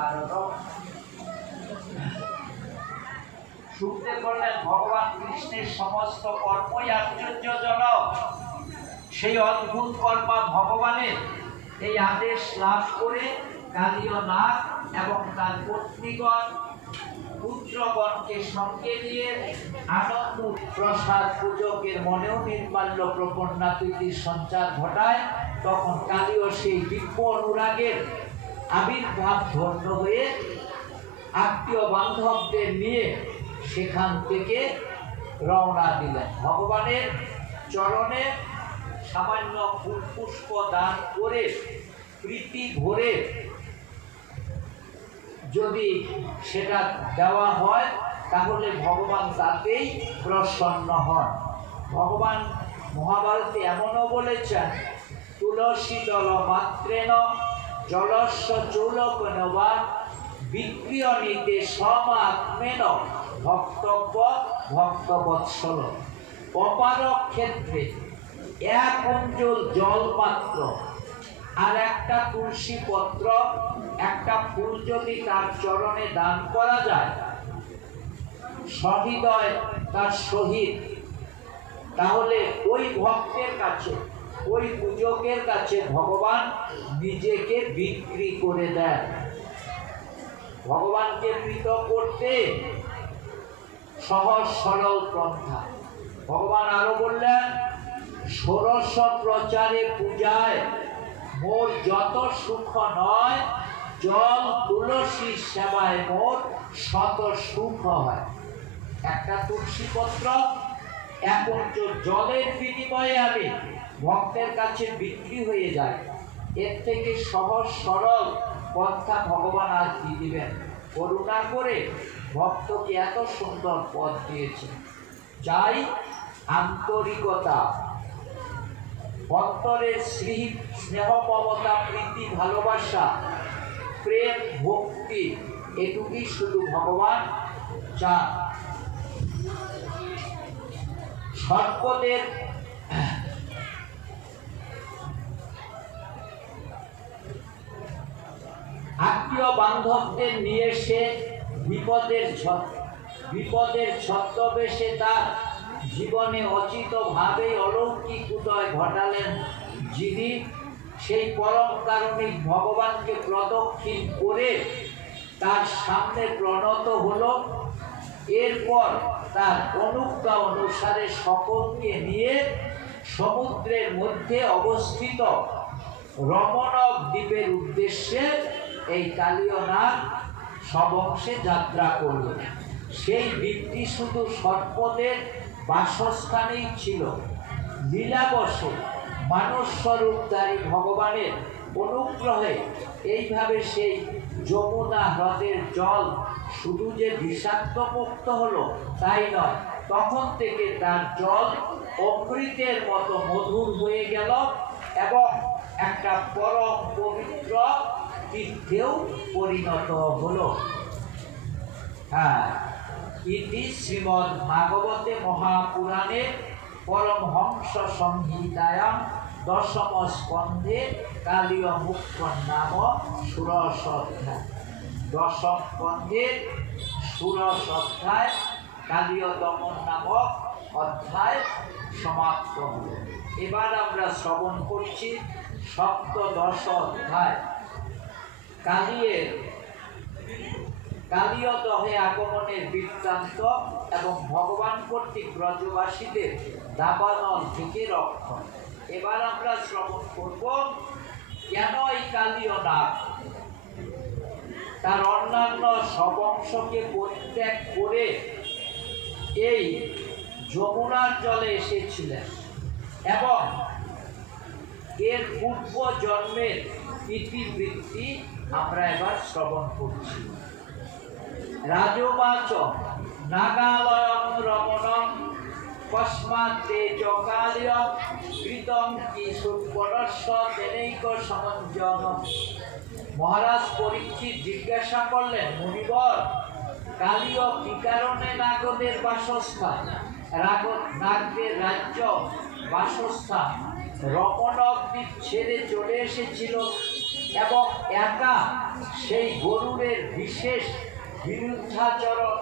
কারণম। শুনতে বললেন ভগবান কৃষ্ণের সমস্ত কর্মই আশ্চর্যজনক। সেই অদ্ভুত কর্মা ভগবানের এই আদেশ লাভ করে কালীয় নাগ এবং তার পত্নীগণ পুত্রগণকে সঙ্গে নিয়ে আনন্দ প্রসাদ পূজকের মনেও নির্মাল্য প্রপন্না প্রীতির সঞ্চার ঘটায়। তখন কালীয় সেই দিব্য অনুরাগের আবির্ভাব ধন্য হয়ে আত্মীয় বান্ধবদের নিয়ে সেখান থেকে রওনা দিলেন। ভগবানের চরণে সামান্য ফুল পুষ্প দান করে প্রীতি ভরে যদি সেটা দেওয়া হয় তাহলে ভগবান তাতেই প্রসন্ন হন। ভগবান মহাভারতে এমনও বলেছেন, তুলসী দল মাত্রেন জলস্য চৌলকনবা বিক্রিয়নীতে সমাত্মেন ভক্তব্য ভক্তবৎসল। অপারক ক্ষেত্রে এক অঞ্চল জল মাত্র আর একটা তুলসী পত্র, একটা ফুল যদি তার চরণে দান করা যায় সহৃদয় তার সহিত, তাহলে ওই ভক্তের কাছে, ওই পূজকের কাছে ভগবান নিজেকে বিক্রি করে দেন। ভগবানকে প্রীত করতে সহজ সরল পন্থা। ভগবান আরো বললেন, ষোড়শ প্রচারে পূজায় মোর যত সুখ নয়, জল তুলসী সেবায় মোর শত সুখ হয়। একটা তুলসী পত্র, এক অঞ্চল জলের বিনিময়ে আমি ভক্তের কাছে বিক্রি হয়ে যায়। এর থেকে সহজ সরল পন্থা ভগবান আজ দিয়ে দিবেন। করুণা করে ভক্তকে এত সুন্দর পথ দিয়েছে। চাই আন্তরিকতা, অন্তরের স্নেহ মমতা প্রীতি ভালোবাসা প্রেম ভক্তি, এটুকুই শুধু ভগবান চান। সর্পদের আত্মীয় বান্ধবদের নিয়ে সে বিপদের ছদ্মবেশে তার জীবনে অচিত ভাবে অলৌকিক উদয় ঘটালেন যিনি, সেই পরম কারণিক ভগবানকে প্রদক্ষিণ করে তার সামনে প্রণত হলো। এরপর তার অনুজ্ঞা অনুসারে সকলকে নিয়ে সমুদ্রের মধ্যে অবস্থিত রমণক দ্বীপের উদ্দেশ্যে এই কালীয় নাগ সবংশে যাত্রা করল। সেই দ্বীপটি শুধু সর্পদের বাসস্থানেই ছিল। লীলাবশে মানুষ স্বরূপধারী ভগবানের অনুগ্রহে এইভাবে সেই যমুনা হ্রদের জল শুধু যে বিষাক্ত মুক্ত হলো তাই নয়, তখন থেকে তার জল অমৃতের মতো মধুর হয়ে গেল এবং একটা পরম পবিত্র তীর্থেও পরিণত হলো। ইতি শ্রীমদ্ ভাগবতে মহাপুরাণে পরমহংস সংহিতায়াম দশম স্কন্ধে কালীয় মুখ্য নাম ষোড়শ অধ্যায়। দশম স্কন্ধের ষোড়শ অধ্যায় কালীয় দমন নামক অধ্যায় সমাপ্ত হল। এবার আমরা শ্রবণ করছি সপ্তদশ অধ্যায়। কালীয় দহে আগমনের বৃত্তান্ত এবং ভগবান কর্তৃক ব্রজবাসীদের দাবানল থেকে রক্ষণ। এবার আমরা শ্রবণ করব কেন এই কালীয় নাগ তার অন্যান্য সবংশকে পরিত্যাগ করে এই যমুনার জলে এসেছিলেন এবং এর পূর্ব জন্মের ইতিবৃত্তি আমরা এবার শ্রবণ করছি। রাজবাচ নাগালয়ং রমণং কস্মাতে চকালয়ং কৃতং কি সুপরস্য তেনৈক সমঞ্জন। মহারাজ পরীক্ষিত জিজ্ঞাসা করলেন, মুনিবর, কালীয় কি কারণে নাগদের বাসস্থান, নাগদের রাজ্য বাসস্থান রমণক দ্বীপ ছেড়ে চলে এসেছিল এবং একা সেই গরুরের বিশেষ বিরুদ্ধাচরণ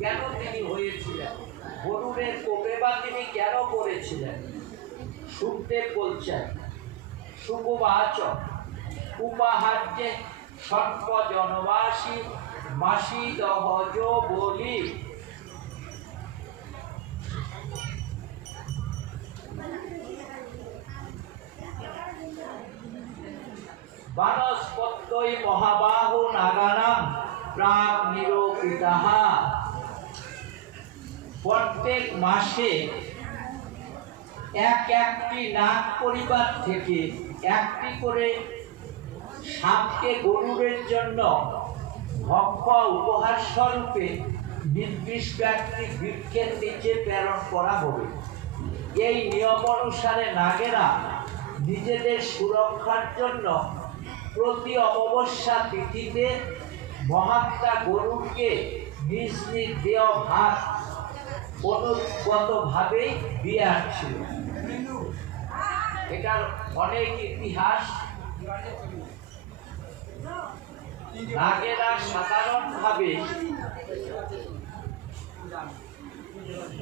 কেন তিনি হয়েছিলেন, গরুরের কোপে বা তিনি কেন করেছিলেন? সুখদেব বলছেন, সুকুবাচ উপাহার্যে সর্প জনবাসী মাসি দহজ বলি। বানস্পত্যই মহাবাহু নাগানাং প্রাক নিরূপিতাহা। প্রত্যেক মাসে একটি নাগ পরিবার থেকে একটি করে সাপকে গরুরের জন্য ভক্ষ উপহার স্বরূপে নির্দিষ্ট একটি বৃক্ষের নিচে প্রেরণ করা হবে। এই নিয়ম অনুসারে নাগেরা নিজেদের সুরক্ষার জন্য প্রতি অমাবস্যা তিথিতে মহাত্মা গরুরকে নিজ নিজ দেহ ভাগ অনুগতভাবে দিয়ে আসছিল। এটার অনেক ইতিহাস। নাগেরা সাধারণভাবে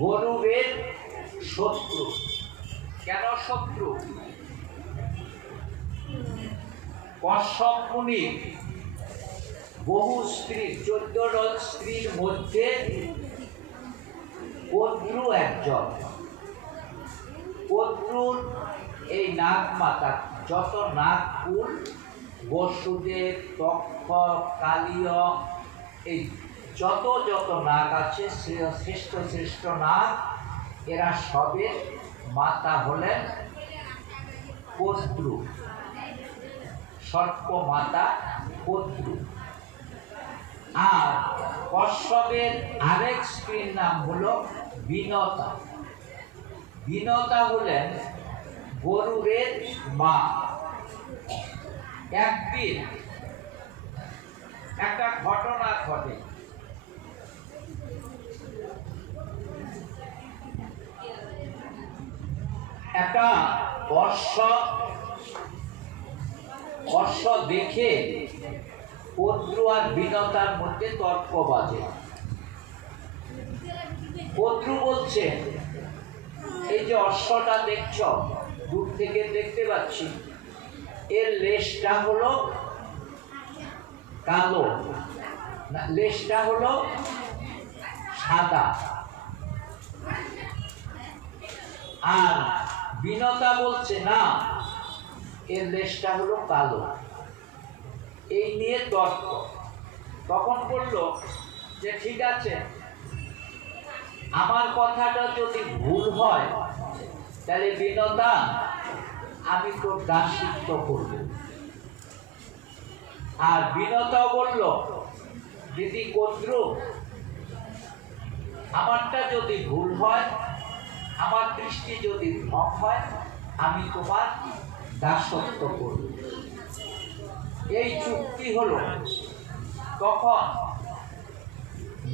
গরুরের শত্রু। কেন শত্রু? কশ্যপ মুনির বহু স্ত্রী, 14 স্ত্রীর মধ্যে কদ্রু একজন। কদ্রুর এই নাগ মাতা যত নাগকুল, বসুদেব, তক্ষ, কালীয়, এই যত নাগ আছে শ্রেষ্ঠ শ্রেষ্ঠ নাগ, এরা সবের মাতা হলেন কদ্রু, সর্প মাতা কদ্রু। আর কশ্যপের আরেক স্ত্রীর নাম হলো বিনতা। বিনতা হলেন গরুরের মা। একদিন একটা ঘটনা ঘটে। একটা অশ্ব দেখে কদ্রু আর বিনতার মধ্যে তর্ক বাজে। কদ্রু বলছে, এই যে অশ্বটা দেখছ, দূর থেকে দেখতে পাচ্ছি, এর লেজটা হলো কালো, লেজটা হলো সাদা। আর বিনতা বলছে না, এর লেজটা হলো কালো। এই নিয়ে তর্ক। তখন বলল যে ঠিক আছে, আমার কথাটা যদি ভুল হয় তাহলে বিনতা আমি তোর দাসত্ব করব। আর বিনতা বলল, দিদি কদ্রু, আমারটা যদি ভুল হয়, আমার দৃষ্টি যদি ভ্রম হয়, আমি তোমার দাসত্ব করব। এই চুক্তি হলো। তখন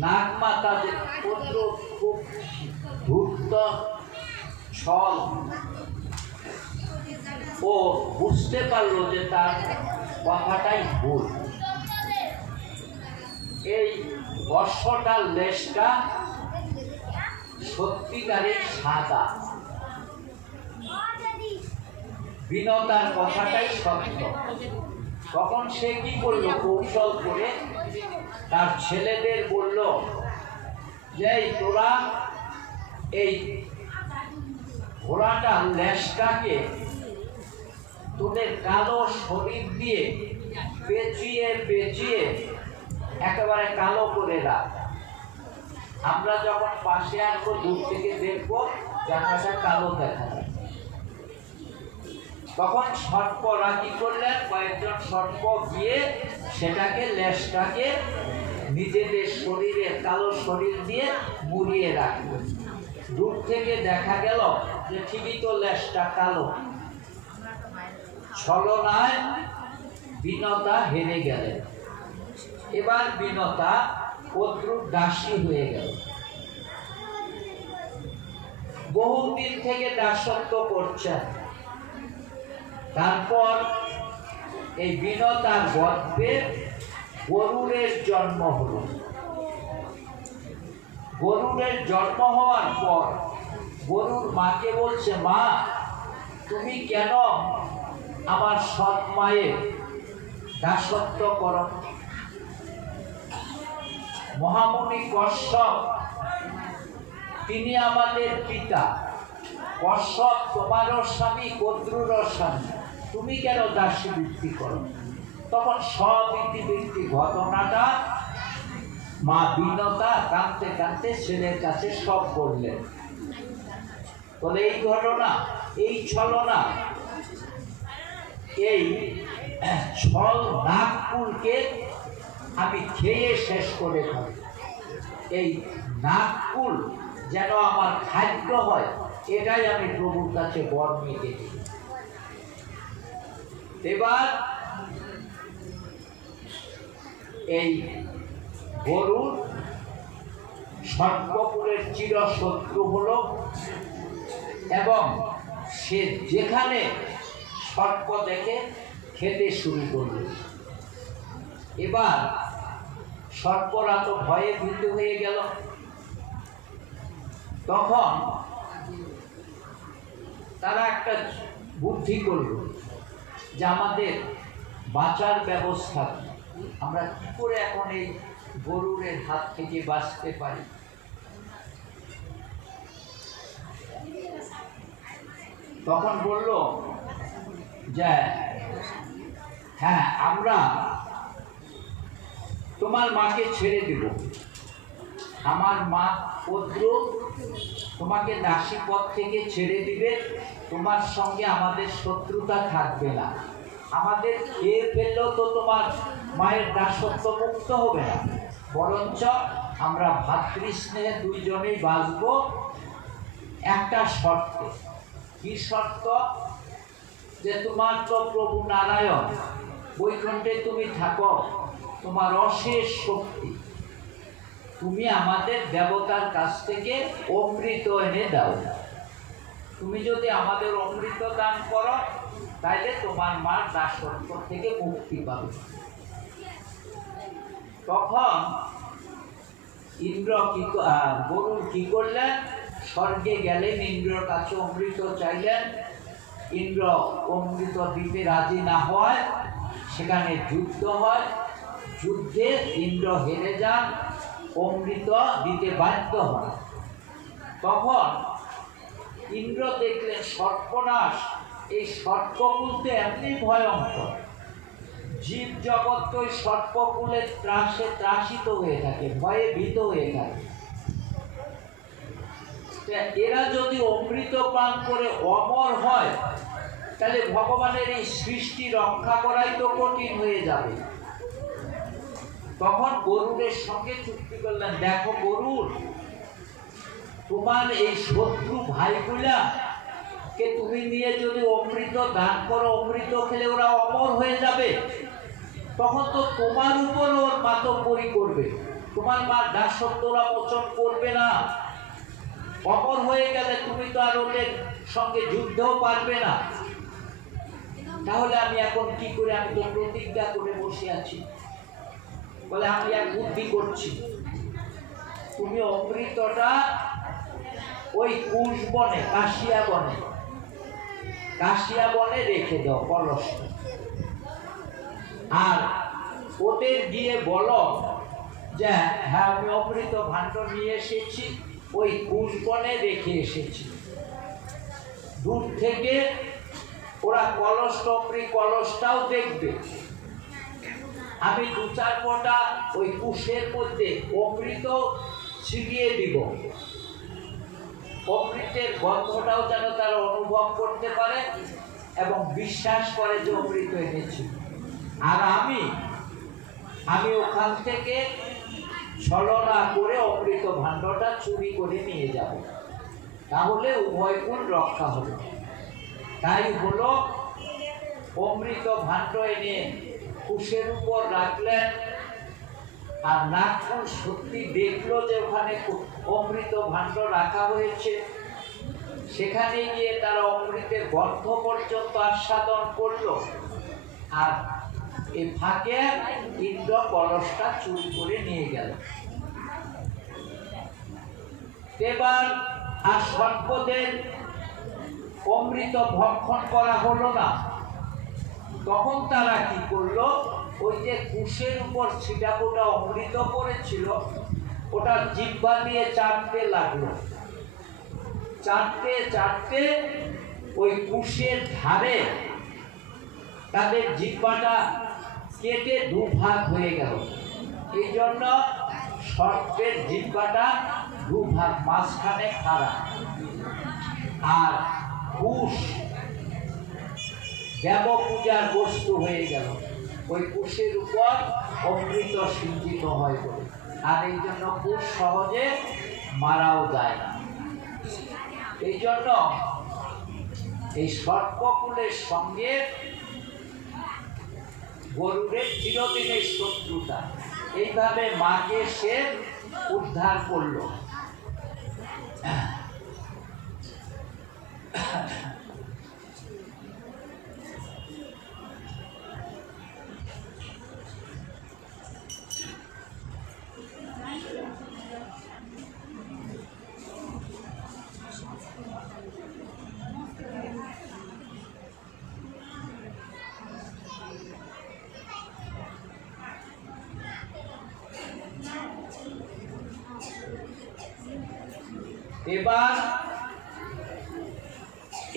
নাগমাতা যে পুত্র খুব ধূর্ত ছল, ও বুঝতে পারলো যে তার কথাটাই ভুল। এই অশ্বটার লেজটা সত্যিকারের সাদা, বিনতার কথাটাই সত্য। তখন সে কি করলো, কৌশল করে তার ছেলেদের বলল যে তোরা এই ঘোড়াটার লেজটাকে তোদের কালো শরীর দিয়ে পেঁচিয়ে পেঁচিয়ে একেবারে কালো করে রাখ। আমরা যখন পাশে আসবো, দূর থেকে দেখবো জায়গাটা কালো দেখা যায়। তখন সর্পরা কি করলেন, কয়েকজন সর্প গিয়ে সেটাকে, লেজটাকে নিজেদের শরীরের কালো শরীর দিয়ে মুড়িয়ে রাখলেন। দূর থেকে দেখা গেল যে ঠিকই তো লেজটা কালো। ছলনায় বিনতা হেরে গেলেন। এবার বিনতা কদ্রুর দাসী হয়ে গেল। বহুদিন থেকে দাসত্ব করছেন। তারপর এই বিনতার গর্ভে গরুরের জন্ম হলো। গরুরের জন্ম হওয়ার পর গরুর মাকে বলছে, মা তুমি কেন আমার সৎ মায়ের দাসত্ব করো? মহামুনি কশ্যপ তিনি আমাদের পিতা। কশ্যপ তোমারও স্বামী, কদ্রুরও স্বামী, তুমি কেন দাসী বৃত্তি করো? তখন সব ইতিবৃত্তি ঘটনাটা মা বিনতা কাঁদতে কাঁদতে ছেলের কাছে সব বললেন। বলে এই ঘটনা, এই ছলনা, এই ছল নাগকুলকে আমি খেয়ে শেষ করে খাই। এই নাগকুল যেন আমার খাদ্য হয়, এটাই আমি প্রভুর কাছে বর মেয়েছি। এবার এই গরুর সর্পকুলের চিরশত্রু হলো এবং সে যেখানে সর্প দেখে খেতে শুরু করল। এবার সর্পরা তো ভয়ে ভীত হয়ে গেল। তখন তারা একটা বুদ্ধি করল যে আমাদের বাঁচার ব্যবস্থা, আমরা কি করে এখন এই গরুরের হাত থেকে বাঁচতে পারি। তখন বলল যে হ্যাঁ, আমরা তোমার মাকে ছেড়ে দেব। আমার মা পুত্র তোমাকে দাসী পদ থেকে ছেড়ে দিবে, তোমার সঙ্গে আমাদের শত্রুতা থাকবে না। আমাদের খেয়ে ফেললেও তো তোমার মায়ের দাসত্ব মুক্ত হবে না, বরঞ্চ আমরা ভাতৃস্নেহে দুইজনেই বাঁচব। একটা শর্ত। কি শর্ত? যে তোমার তো প্রভু নারায়ণ বৈকুণ্ঠে তুমি থাকো, তোমার অশেষ শক্তি, তুমি আমাদের দেবতার কাছ থেকে অমৃত এনে দাও। তুমি যদি আমাদের অমৃত দান করো তাইলে তোমার মার দাসত্ব থেকে মুক্তি পাবে। তখন ইন্দ্র গরুর কি করলেন? স্বর্গে গেলেন, ইন্দ্রর কাছে অমৃত চাইলেন। ইন্দ্র অমৃত দিতে রাজি না হয়, সেখানে যুদ্ধ হয়। যুদ্ধে ইন্দ্র হেরে যান, অমৃত দিতে বাধ্য হন। তখন ইন্দ্র দেখলেন সর্পনাশ, এই সর্পকুল তো এমনি ভয়ঙ্কর, জীব জগৎ তো ওই সর্পকুলের ত্রাসে ত্রাসিত হয়ে থাকে, ভয়ে ভীত হয়ে থাকে। এরা যদি অমৃত পান করে অমর হয় তাহলে ভগবানের এই সৃষ্টি রক্ষা করাই তো কঠিন হয়ে যাবে। তখন গরুরের সঙ্গে চুক্তি করলেন, দেখো গরুর, তোমার এই শত্রু ভাইগুলা কে তুমি নিয়ে যদি অমৃত দান করো, অমৃত খেলে ওরা অমর হয়ে যাবে, তখন তো তোমার উপর ওর মাতব্বরি করবে, তোমার মার দাসত্ব ওরা মোচন করবে না। অমর হয়ে গেলে তুমি তো আর ওদের সঙ্গে যুদ্ধও পারবে না। তাহলে আমি এখন কি করে? আমি তো প্রতিজ্ঞা করে বসে আছি। বলে আমি এক বুদ্ধি করছি, তুমি অমৃতটা ওই কুশ বনে, কাশিয়া বনে রেখে দাও কলস। আর ওদের গিয়ে বলো যে হ্যাঁ, আমি অমৃত ভাণ্ড নিয়ে এসেছি, ওই কুশ বনে রেখে এসেছি। দূর থেকে ওরা কলসটাও দেখবে। আমি 2-4 ফোঁটা ওই কুশের মধ্যে অমৃত ছিটিয়ে দিব, অমৃতের গন্ধটাও যেন তারা অনুভব করতে পারে এবং বিশ্বাস করে যে অমৃত এনেছি। আর আমি ওখান থেকে ছলনা করে অমৃত ভাণ্ডটা চুরি করে নিয়ে যাব, তাহলে উভয় কুল রক্ষা হবে। তাই হলো, অমৃত ভাণ্ড এনে কুশের উপর রাখলেন। আর নাগকুল সত্যি দেখলো যে ওখানে অমৃত ভাণ্ড রাখা হয়েছে। সেখানে গিয়ে তারা অমৃতের গন্ধ পর্যন্ত আস্বাদন করলো। আর এই ফাঁকে ইন্দ্র কলসটা চুরি করে নিয়ে গেল। এবার আর সর্পদের অমৃত ভক্ষণ করা হলো না। তখন তারা কি করলো, ওই যে কুশের উপর ছিটাফোটা অমৃত পড়েছিল ওটা জিহ্বা দিয়ে চাটতে লাগলো। চাটতে চাটতে ওই কুশের ধারে তাদের জিহ্বাটা কেটে দুভাগ হয়ে গেল। এই জন্য সর্পের জিহ্বাটা দুভাগ, মাঝখানে খাড়া। আর কুশ দেব পূজার বস্তু হয়ে গেল, ওই কুশের উপর অমৃত সিঞ্চিত হয় বলে। আর এই জন্য কুশ সহজে মারাও যায় না। এই জন্য এই সর্পকুলের সঙ্গে গরুরের চিরদিনের শত্রুতা। এইভাবে মাকে সে উদ্ধার করল। এবার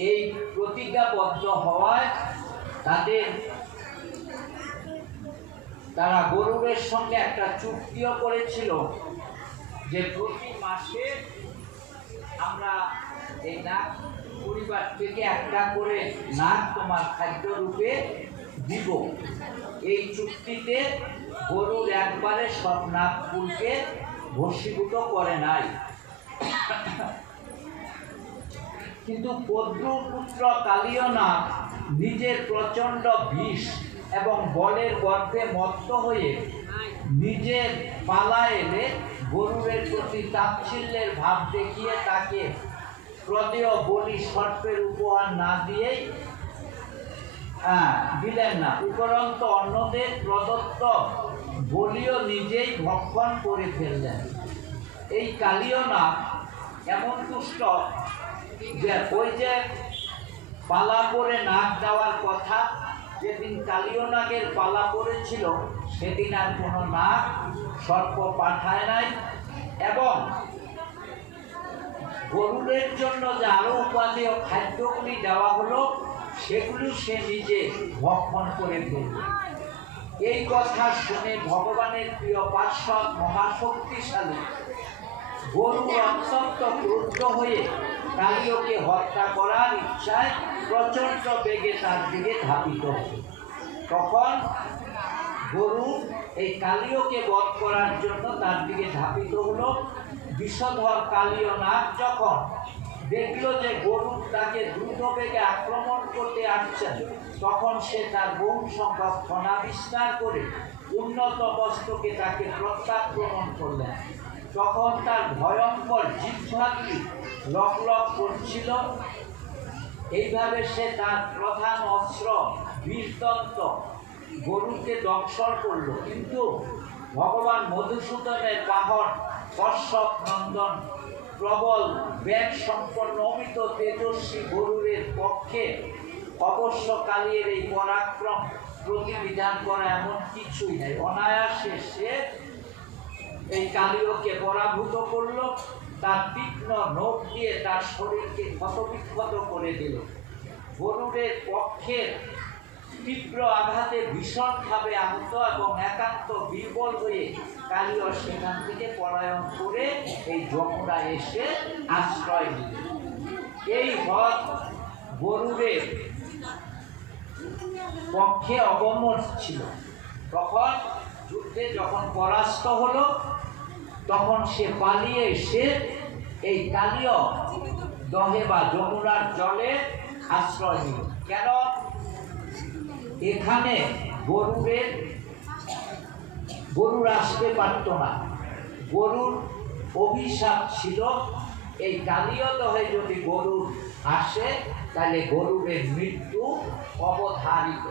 এই প্রতিজ্ঞাবদ্ধ হওয়ায় তারা গরুরের সঙ্গে একটা চুক্তিও করেছিল যে প্রতি মাসে আমরা এই নাক পরিবার থেকে একটা করে নাক তোমার খাদ্য রূপে দিব। এই চুক্তিতে গরুর একবারে সব নাকগুলোকে ভস্মীভূত করে নাই। কিন্তু পদ্মুর পুত্র কালিয়নাগ নিজের প্রচন্ড বিষ এবং বলের গর্ভে মত্ত হয়ে নিজের পালা এলে গরুরের প্রতি তাচ্ছিল্যের ভাব দেখিয়ে তাকে প্রদেয় বলি সর্পের উপহার না দিয়েই দিলেন না, উপরন্ত অন্যদের প্রদত্ত বলিও নিজেই ভক্ষণ করে ফেললেন। এই কালিয়নাগ এমন দুষ্ট যে ওই যে পালা করে নাক দেওয়ার কথা, যেদিন কালিয়নাগের পালা করেছিল সেদিন আর কোনো নাক সর্প পাঠায় নাই। এবং গরুরের জন্য যে আরো উপাদেয় খাদ্যগুলি দেওয়া হলো সেগুলি সে নিজে ভক্ষণ করে ফেলল। এই কথা শুনে ভগবানের প্রিয় পার্শ্বদ মহাশক্তিশালী গরু অত্যন্ত ক্রুদ্ধ হয়ে কালিয়কে হত্যা করার ইচ্ছায় প্রচন্ড বেগে তার দিকে ধাবিত হল। তখন গরু এই কালিয়কে বধ করার জন্য তার দিকে ধাবিত হলো। বিষধর কালিয়নাগ যখন দেখলো যে গরু তাকে দ্রুত বেগে আক্রমণ করতে আসছেন, তখন সে তার বহু সংখ্যক ফণা বিস্তার করে উন্নত বস্ত্রকে তাকে প্রত্যাক্রমণ করলেন। তখন তার ভয়ঙ্কর জিহ্বাগুলি লক লক করছিল। এইভাবে সে তার প্রধান অস্ত্র বিষদন্ত গরুকে দংশন করল। কিন্তু ভগবান মধুসূদনের বাহন কশ্যপ নন্দন প্রবল বেগ সম্পন্ন অমিত তেজস্বী গরুরের পক্ষে অবশ্য কালিয়ের এই পরাক্রম প্রতিবিধান করা এমন কিছুই নাই। অনায়াসে সে এই কালিয়কে পরাভূত করল। তার তীক্ষ্ণ নখ দিয়ে তার শরীরকে ক্ষতবিক্ষত করে দিল। গরুরের পক্ষের তীব্র আঘাতে ভীষণভাবে আহত এবং একান্ত বিবল হয়ে কালিয় সেখান থেকে পলায়ন করে এই যমুনা এসে আশ্রয় নিল। এই হদ গরুরের পক্ষে অগম্য ছিল। তখন যুদ্ধে যখন পরাস্ত হলো তখন সে পালিয়ে এসে এই কালিয় দহে বা যমুনার জলে আশ্রয় নিল। কেন? এখানে গরুর আসতে পারত না। গরুর অভিশাপ ছিল এই কালিয় দহে যদি গরুর আসে তাহলে গরুরের মৃত্যু অবধারিত।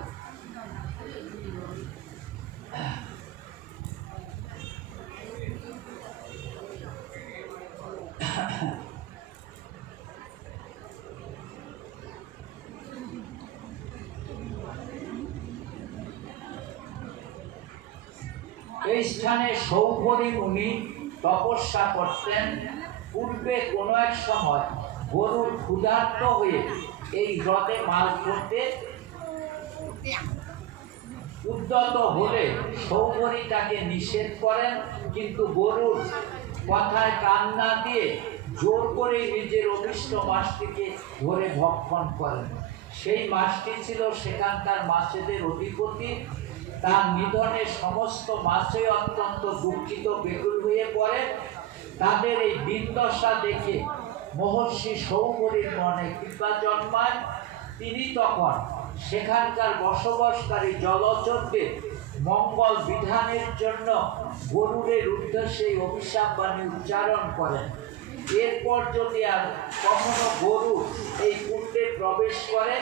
এই স্থানে সৌভরী মুনি তপস্যা করতেন। পূর্বে কোনো এক সময় গরুর ক্ষুধার্ত হয়ে এই হ্রদে মাছ ধরতে উদ্যত হলে সৌভরী তাকে নিষেধ করেন, কিন্তু গরুর কথায় কান না দিয়ে জোর করে নিজের অভিষ্ট মাছটিকে ধরে ভক্ষণ করেন। সেই মাছটি ছিল সেখানকার মাছেদের অধিপতি। তার নিধনে সমস্ত মাছে অত্যন্ত দুঃখিত বেকুল হয়ে পড়ে। তাদের এই দিনদশা দেখে মহর্ষি সৌভরীর মনে কৃপা জন্মায়। তিনি তখন সেখানকার বসবাসকারী জলচরদের মঙ্গল বিধানের জন্য গরুরের উদ্দেশ্যে অভিশাপ বাণী উচ্চারণ করেন। এরপর যদি আর কখনো গরু এই কুণ্ডে প্রবেশ করে,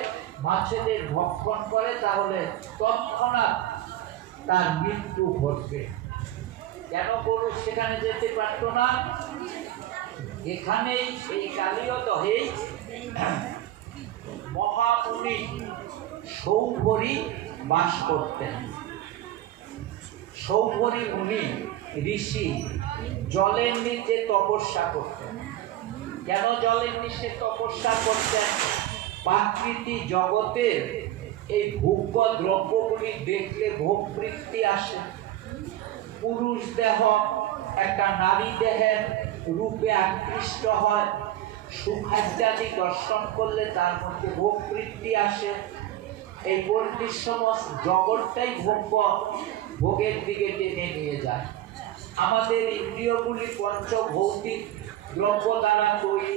মাছেদের ভক্ষণ করে, তাহলে তৎক্ষণাৎ তার মৃত্যু ঘটবে। কেন গরু সেখানে যেতে পারত না? এখানেই এই কালীয়দহে মহামুনি সৌভরী বাস করতেন। সৌভরী মুনি ঋষি জলের নিচে তপস্যা করতেন। কেন জলের নিচে তপস্যা করতেন? প্রাকৃতিক জগতের এই ভোগ্য দ্রব্যগুলি দেখলে ভোগবৃত্তি আসে। পুরুষ দেহ একটা নারী দেহের রূপে আকৃষ্ট হয়। সুখাদ্যাদি দর্শন করলে তার মধ্যে ভোগবৃত্তি আসে। এই পরিদৃশ্যময় জগৎটাই ভোগের দিকে টেনে নিয়ে যায়। আমাদের ইন্দ্রিয়গুলি পঞ্চভৌতিক দ্রব্য দ্বারা তৈরি।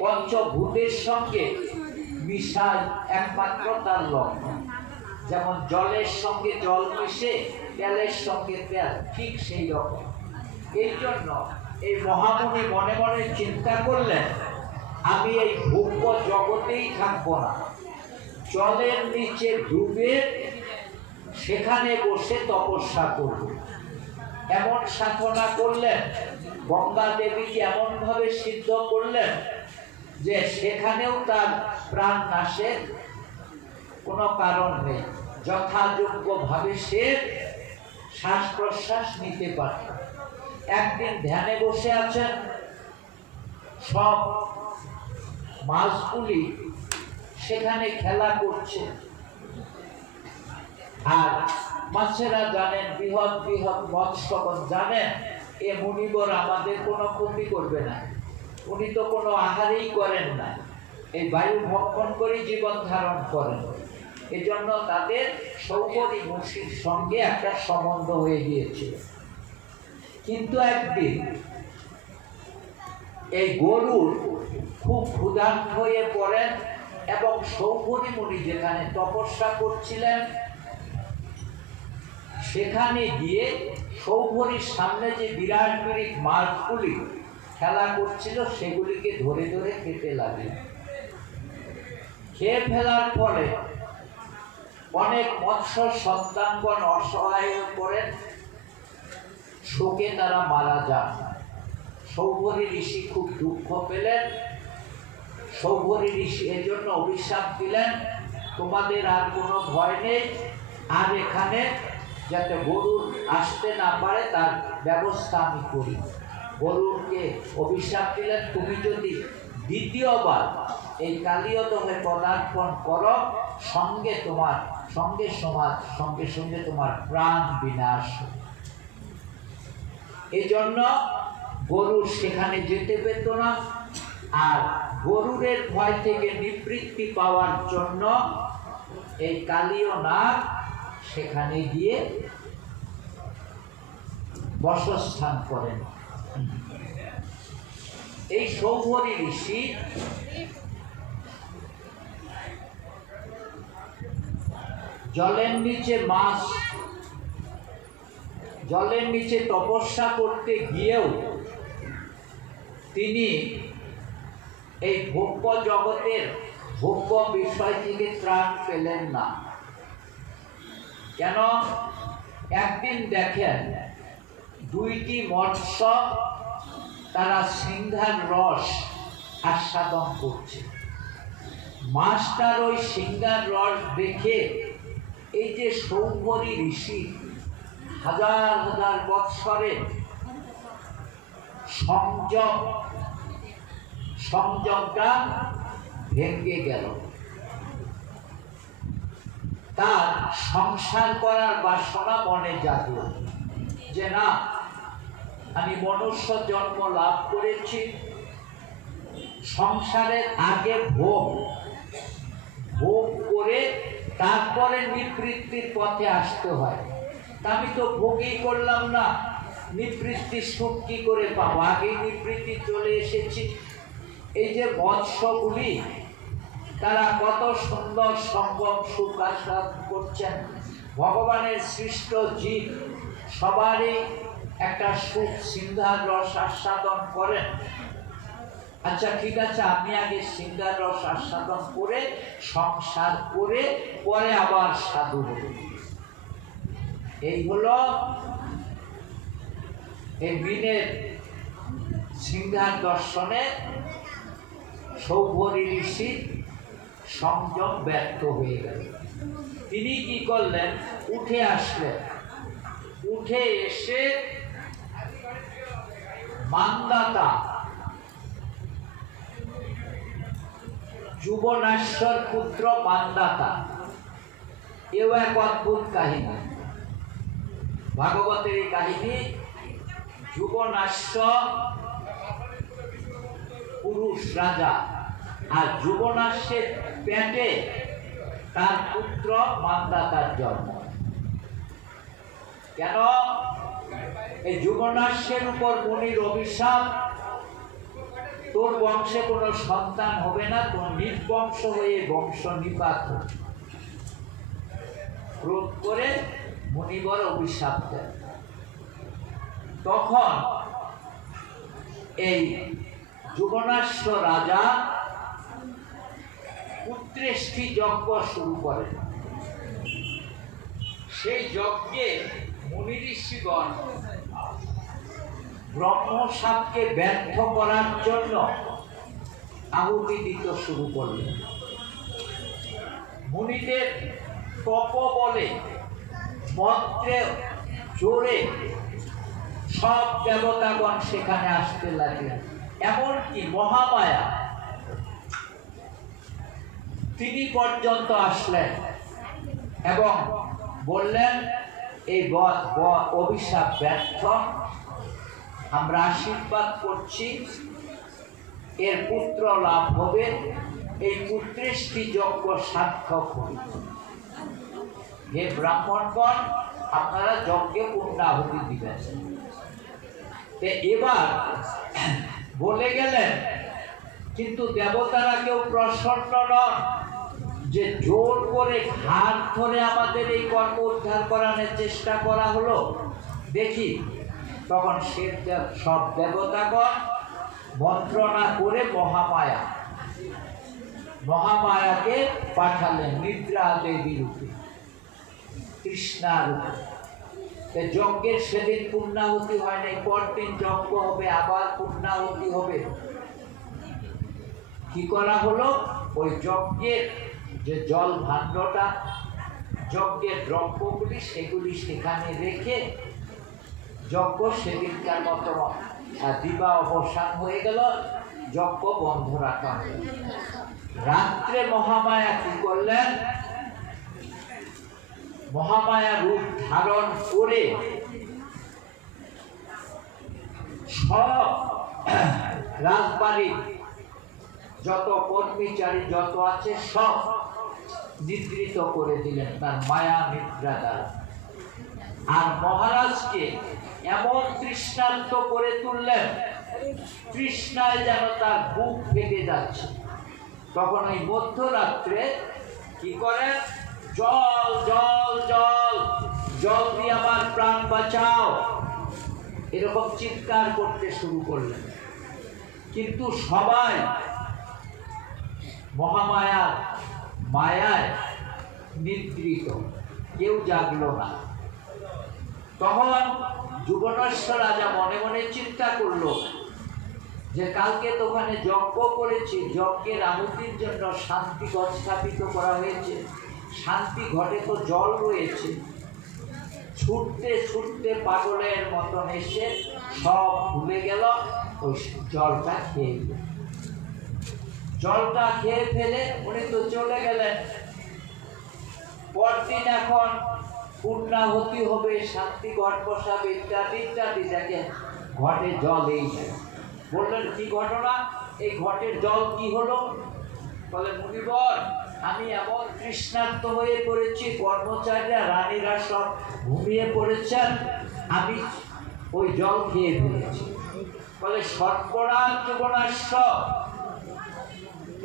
পঞ্চভূতের সঙ্গে মিশায় একমাত্র তার লক্ষণ। যেমন জলের সঙ্গে জল মিশে তেলের সঙ্গে তেল, ঠিক সেই রকম। এই জন্য এই মহামুনি মনে মনে চিন্তা করলেন, আমি এই ভোগ্য জগতেই থাকবো না, জলের নিচে ডুবে সেখানে বসে তপস্যা করব। এমন সাধনা করলেন, গঙ্গা দেবীকে এমনভাবে সিদ্ধ করলেন যে সেখানেও তার প্রাণ নাশের কোনো কারণ নেই। যথাযোগ্যভাবে সে শ্বাস প্রশ্বাস নিতে পারত। একদিন ধ্যানে বসে আছেন, সব মাছগুলি সেখানে খেলা করছে। আর মাছেরা জানেন, বৃহৎ বৃহৎ মৎস্যগণ জানেন এ মুনিবর আমাদের কোনো ক্ষতি করবে না, উনি তো কোনো আহারই করেন না, এই বায়ু ভক্ষণ করে জীবন ধারণ করেন। এজন্য তাদের সৌভরী মুনির সঙ্গে একটা সম্বন্ধ হয়ে গিয়েছিল। কিন্তু একদিন এই গরুর খুব ক্ষুধার্ত হয়ে পড়েন এবং সৌভরী মুনি যেখানে তপস্যা করছিলেন সেখানে গিয়ে সৌভরীর সামনে যে বিরাট বিরাট মাছগুলি খেলা করছিল সেগুলিকে ধরে ধরে খেতে লাগলেন। খেয়ে ফেলার ফলে অনেক মৎস্য সন্তানগণ অসহায় হয়ে পড়েন, শোকে তারা মারা যান। সৌভরী ঋষি খুব দুঃখ পেলেন। সৌভরী ঋষি এর জন্য অভিশাপ দিলেন, তোমাদের আর কোনো ভয় নেই, আর এখানে যাতে গরু আসতে না পারে তার ব্যবস্থা আমি করি। গরুকে অভিশাপ দিলেন, তুমি যদি দ্বিতীয়বার এই কালীয়দহে পদার্পণ করো, সঙ্গে সঙ্গে তোমার প্রাণ বিনাশ। এই জন্য গরু সেখানে যেতে পেত না। আর গরুরের ভয় থেকে নিবৃত্তি পাওয়ার জন্য এই কালীয় নাগ সেখানে গিয়ে বসস্থান করেন। এই সৌভরী ঋষি জলের নিচে তপস্যা করতে গিয়েও তিনি এই ভোগ্য জগতের ভোগ্য বিষয় থেকে ত্রাণ পেলেন না। কেন? একদিন দেখেন দুইটি মৎস্য তারা সিংহার রস আস্বাদন করছে। মাছটার ওই সিংহার রস দেখে এই যে সৌভরী ঋষি হাজার হাজার বৎসরে সংযমটা ভেঙে গেল। তার সংসার করার বাসনা মনে জাগলো যে না, আমি মনুষ্য জন্ম লাভ করেছি, সংসারের আগে ভোগ করে তারপরে নিবৃত্তির পথে আসতে হয়। আমি তো ভোগই করলাম না, নিবৃত্তির সুখ কি করে পাবো? আগেই নিবৃত্তি চলে এসেছি। এই যে মৎস্যগুলি, তারা কত সুন্দর সঙ্গম সুখ আস্বাদ করছেন। ভগবানের সৃষ্ট জীব সবারই একটা সুখ সিন্ধার রস আস্বাদন করেন। আচ্ছা ঠিক আছে, আমি আগে সিন্ধার রস আস্বাদন করে সংসার করে পরে আবার সাধু হব। এই হলো এই মিনের সিংহার দর্শনে সৌভরী ঋষি সংযম ব্যর্থ হয়ে গেল। তিনি কি করলেন? উঠে আসলেন। উঠে এসে মান্দাতা যুবনাশ্বর পুত্র মান্দাতা, এও এক অদ্ভুত কাহিনী। ভাগবতের এই কাহিনী, যুবনাশ্য পুরুষ রাজা, আর যুবনাশ্যের পেটে তার পুত্র মান্দাতার জন্ম। কেন? এই যুবনাশ্যের উপর মুনির অভিশাপ, তোর বংশে কোনো সন্তান হবে না, তোর নির্বংশ হয়ে বংশ নিপাত হবে। ক্রোধ করে মুনিবর অভিশাপ দেন। তখন এই যুবনাশ্য রাজা পুত্রেষ্ঠি যজ্ঞ শুরু করেন। সেই যজ্ঞে মুনি ঋষিগণ ব্রহ্মশাপকে ব্যর্থ করার জন্য আহুতি দিতে শুরু করলেন। মুনিদের তপ বলে মন্ত্রে জোরে সব দেবতাগণ সেখানে আসতে লাগলেন। এমনকি মহামায়া তিনি পর্যন্ত আসলেন এবং বললেন, এই অভিশাপ ব্যর্থ, আমরা আশীর্বাদ করছি এর পুত্র লাভ হবে, এই পুত্রেষ্টি যজ্ঞ সার্থক হবে। হে ব্রাহ্মণগণ, আপনারা যজ্ঞে পূর্ণাহুতি দিবেন। এবার বলে গেলেন, কিন্তু দেবতারা কেউ প্রসন্ন নন যে জোর করে হাত ধরে আমাদের এই কর্ম উদ্ধার করানোর চেষ্টা করা হলো। দেখি তখন সে সব দেবতাগণ মন্ত্রণা করে মহামায়াকে পাঠালেন নিদ্রা দেবী রূপে, কৃষ্ণা রূপে। যজ্ঞের সেদিন পূর্ণাহুতি হয় নাই, পরদিন যজ্ঞ হবে, আবার পূর্ণাহুতি হবে। কি করা হলো? ওই যজ্ঞের যে জল ভাণ্ডটা, যজ্ঞের দ্রব্যগুলি, সেগুলি সেখানে রেখে যজ্ঞ সেদিনকার মতো দিবা অবসান হয়ে গেল, যজ্ঞ বন্ধ রাখা হল। রাত্রে মহামায়া কি করলেন? মহামায়া রূপ ধারণ করে সব রাজবাড়ির যত কর্মচারী যত আছে সব নিদ্রিত করে দিলেন তার মায়া নিদ্রা দ্বারা। আর মহারাজকে এমন তৃষ্ণার্ত করে তুললেন, তৃষ্ণায় যেন তার বুক ফেটে যাচ্ছে। তখন ওই মধ্যরাত্রে কি করেন? জল জল জল, জল দিয়ে আমার প্রাণ বাঁচাও, এরকম চিৎকার করতে শুরু করলেন। কিন্তু সবাই মহামায়ার মায়ায় নিদ্রিত, কেউ জাগলো না। তখন যুবনাশ্য রাজা মনে মনে চিন্তা করলো যে কালকে তো ওখানে যজ্ঞ করেছি, যজ্ঞের আহুতির জন্য শান্তি ঘট স্থাপিত করা হয়েছে, শান্তি ঘটে তো জল রয়েছে, ছুটতে ছুটতে পাগলের মতন এসে সব ভুলে গেল, ওই জলটা খেয়ে গেল। জলটা খেয়ে ফেলে উনি তো চলে গেলেন। পরদিন এখন পূর্ণাহুতি হবে, শান্তি ঘট বসাবে, ইত্যাদি ইত্যাদি। দেখেন ঘটে জল এই বললেন কি ঘটনা, এই ঘটের জল কি হলো? বলে মুনিবর, আমি এমন তৃষ্ণার্ত হয়ে পড়েছি, কর্মচারীরা রানীরা সব ঘুমিয়ে পড়েছেন, আমি ওই জল খেয়ে ফেলেছি। বলে সর্বনাশ যুবনাশ্য,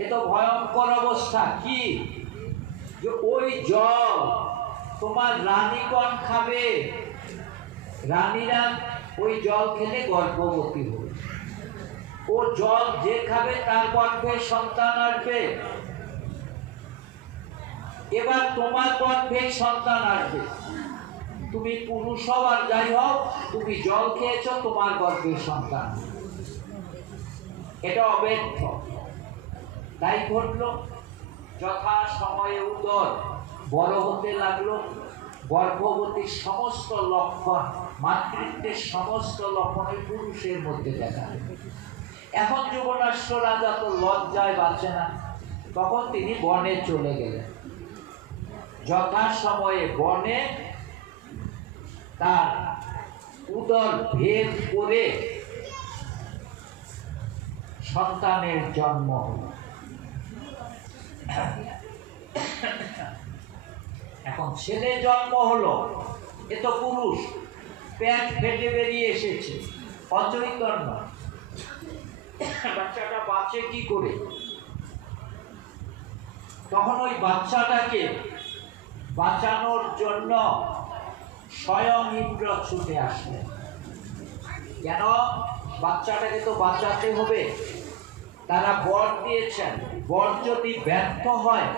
এ তো ভয়ঙ্কর অবস্থা। কি? যে ওই জল তোমার রানীগণ খাবে, রানীরা ওই জল খেলে গর্ভবতী হবে। ও জল যে খাবে তার গর্ভে সন্তান আসবে। এবার তোমার গর্ভে সন্তান আসবে, তুমি পুরুষ হও আর যাই হও, তুমি জল খেয়েছ, তোমার গর্ভে সন্তান। এটা অবৈধ। তাই ঘটলো। যথা সময়ে উদর বড় হতে লাগলো, গর্ভবতীর সমস্ত লক্ষণ, মাতৃত্বের সমস্ত লক্ষণ ওই পুরুষের মধ্যে দেখা যায়। এখন যুবনাশ্য রাজা তো লজ্জায় বাঁচে না, তখন তিনি বনে চলে গেলেন। যথা সময়ে বনে তার উদর ভেদ করে সন্তানের জন্ম হল। এখন ছেলে জন্ম হলো, এ তো পুরুষ, পেট ফেটে বেরিয়ে এসেছে, অচৈতন্য। বাচ্চাটা বাঁচে কি করে? তখন ওই বাচ্চাটাকে বাঁচানোর জন্য স্বয়ং ইন্দ্র ছুটে আসলেন। কেন? বাচ্চাটাকে তো বাঁচাতে হবে। তারা বর দিয়েছেন, বর যদি ব্যর্থ হয়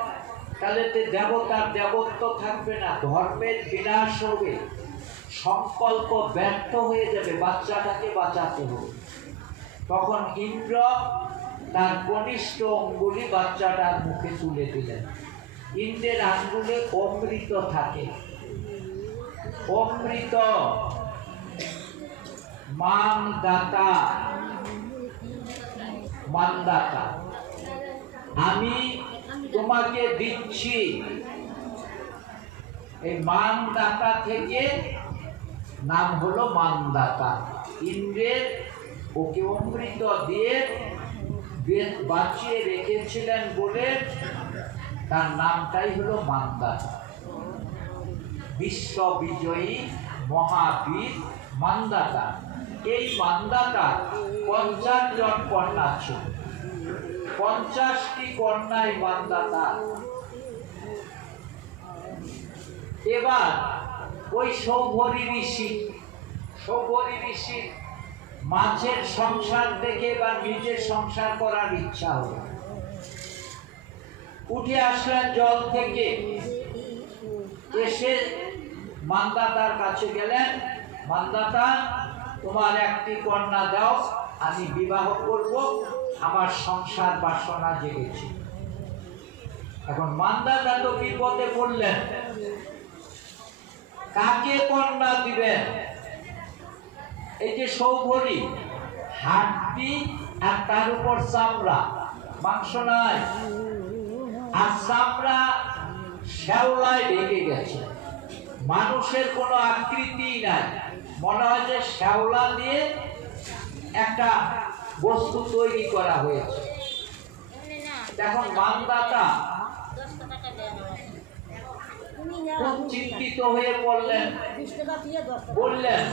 তাহলে দেবতার দেবত্ব থাকবে না, ধর্মের বিনাশ হবে, সংকল্প ব্যর্থ হয়ে যাবে, বাচ্চাটাকে বাঁচাতে হবে। তখন ইন্দ্র তার কনিষ্ঠ অঙ্গুলি বাচ্চাটার মুখে তুলে দিলেন। ইন্দ্রের আঙ্গুলে অমৃত থাকে, অমৃত মানদাতা, মানদাতা আমি তোমাকে দিচ্ছি। এই মানদাতা থেকে নাম হলো মানদাতা। ইন্দ্রের ওকে অমৃত দিয়ে বাঁচিয়ে রেখেছিলেন বলে তার নামটাই হলো মানদাতা। বিশ্ব বিজয়ী মহাবীর মানদাতা। এই মানদাতা 50 জন কন্যা ছিল, 50টি কন্যায় মানদাতা। এবার ওই সৌভরী ঋষির মাঝের সংসার দেখে বা নিজের সংসার করার ইচ্ছা হলো, উঠে আসলেন জল থেকে, এসে মানদাতার কাছে গেলেন। মানদাতা, তোমার একটি কন্যা দাও, আমি বিবাহ করব, আমার সংসার বাসনা জেগেছে। এখন মানদাতা তো বিপদে পড়লেন, কাকে কন্যা দিবেন? এই যে সৌভরী, হাড্ডি আর তার উপর চামড়া, মাংস নাই, আর চামড়া শ্যাওলায় ঢেকে গেছে, মানুষের কোনো আকৃতি নাই, মনে হয় যে শ্যাওলা দিয়ে একটা বস্তু তৈরি করা হয়েছে। এখন মানদাতা খুব চিন্তিত হয়ে পড়লেন, বললেন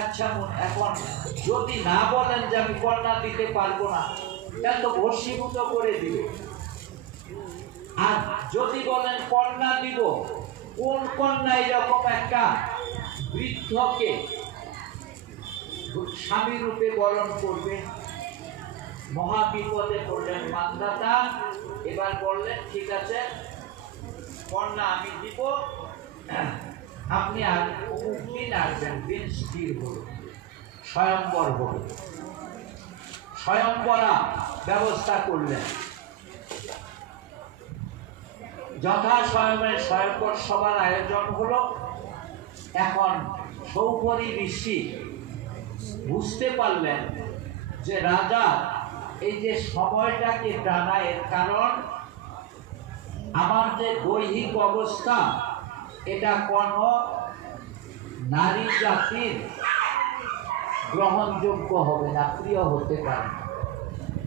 আচ্ছা, এখন যদি না বলেন যে আমি কন্যা দিতে পারবো না, তাহলে তো ভস্মীভূত করে দিবে। আর যদি বলেন কন্যা দিব, কোন কন্যা এরকম একটা বৃদ্ধকে স্বামী রূপে বরণ করবে? মহাবিপদে পড়লেন মানদাতা। এবার বললেন ঠিক আছে, কন্যা আমি দিব, আপনি আর দিন আসবেন, দিন স্থির হল, স্বয়ংবর হল। স্বয়ংবরা ব্যবস্থা করলেন। যথা সময়ে স্বয়ংবর সভার আয়োজন হলো। এখন সৌভরী ঋষি বুঝতে পারলেন যে রাজা এই যে সময়টাকে টানা, এর কারণ আমার যে দৈহিক অবস্থা এটা কোনো নারী জাতির গ্রহণযোগ্য হবে না, প্রিয় হতে পারে না।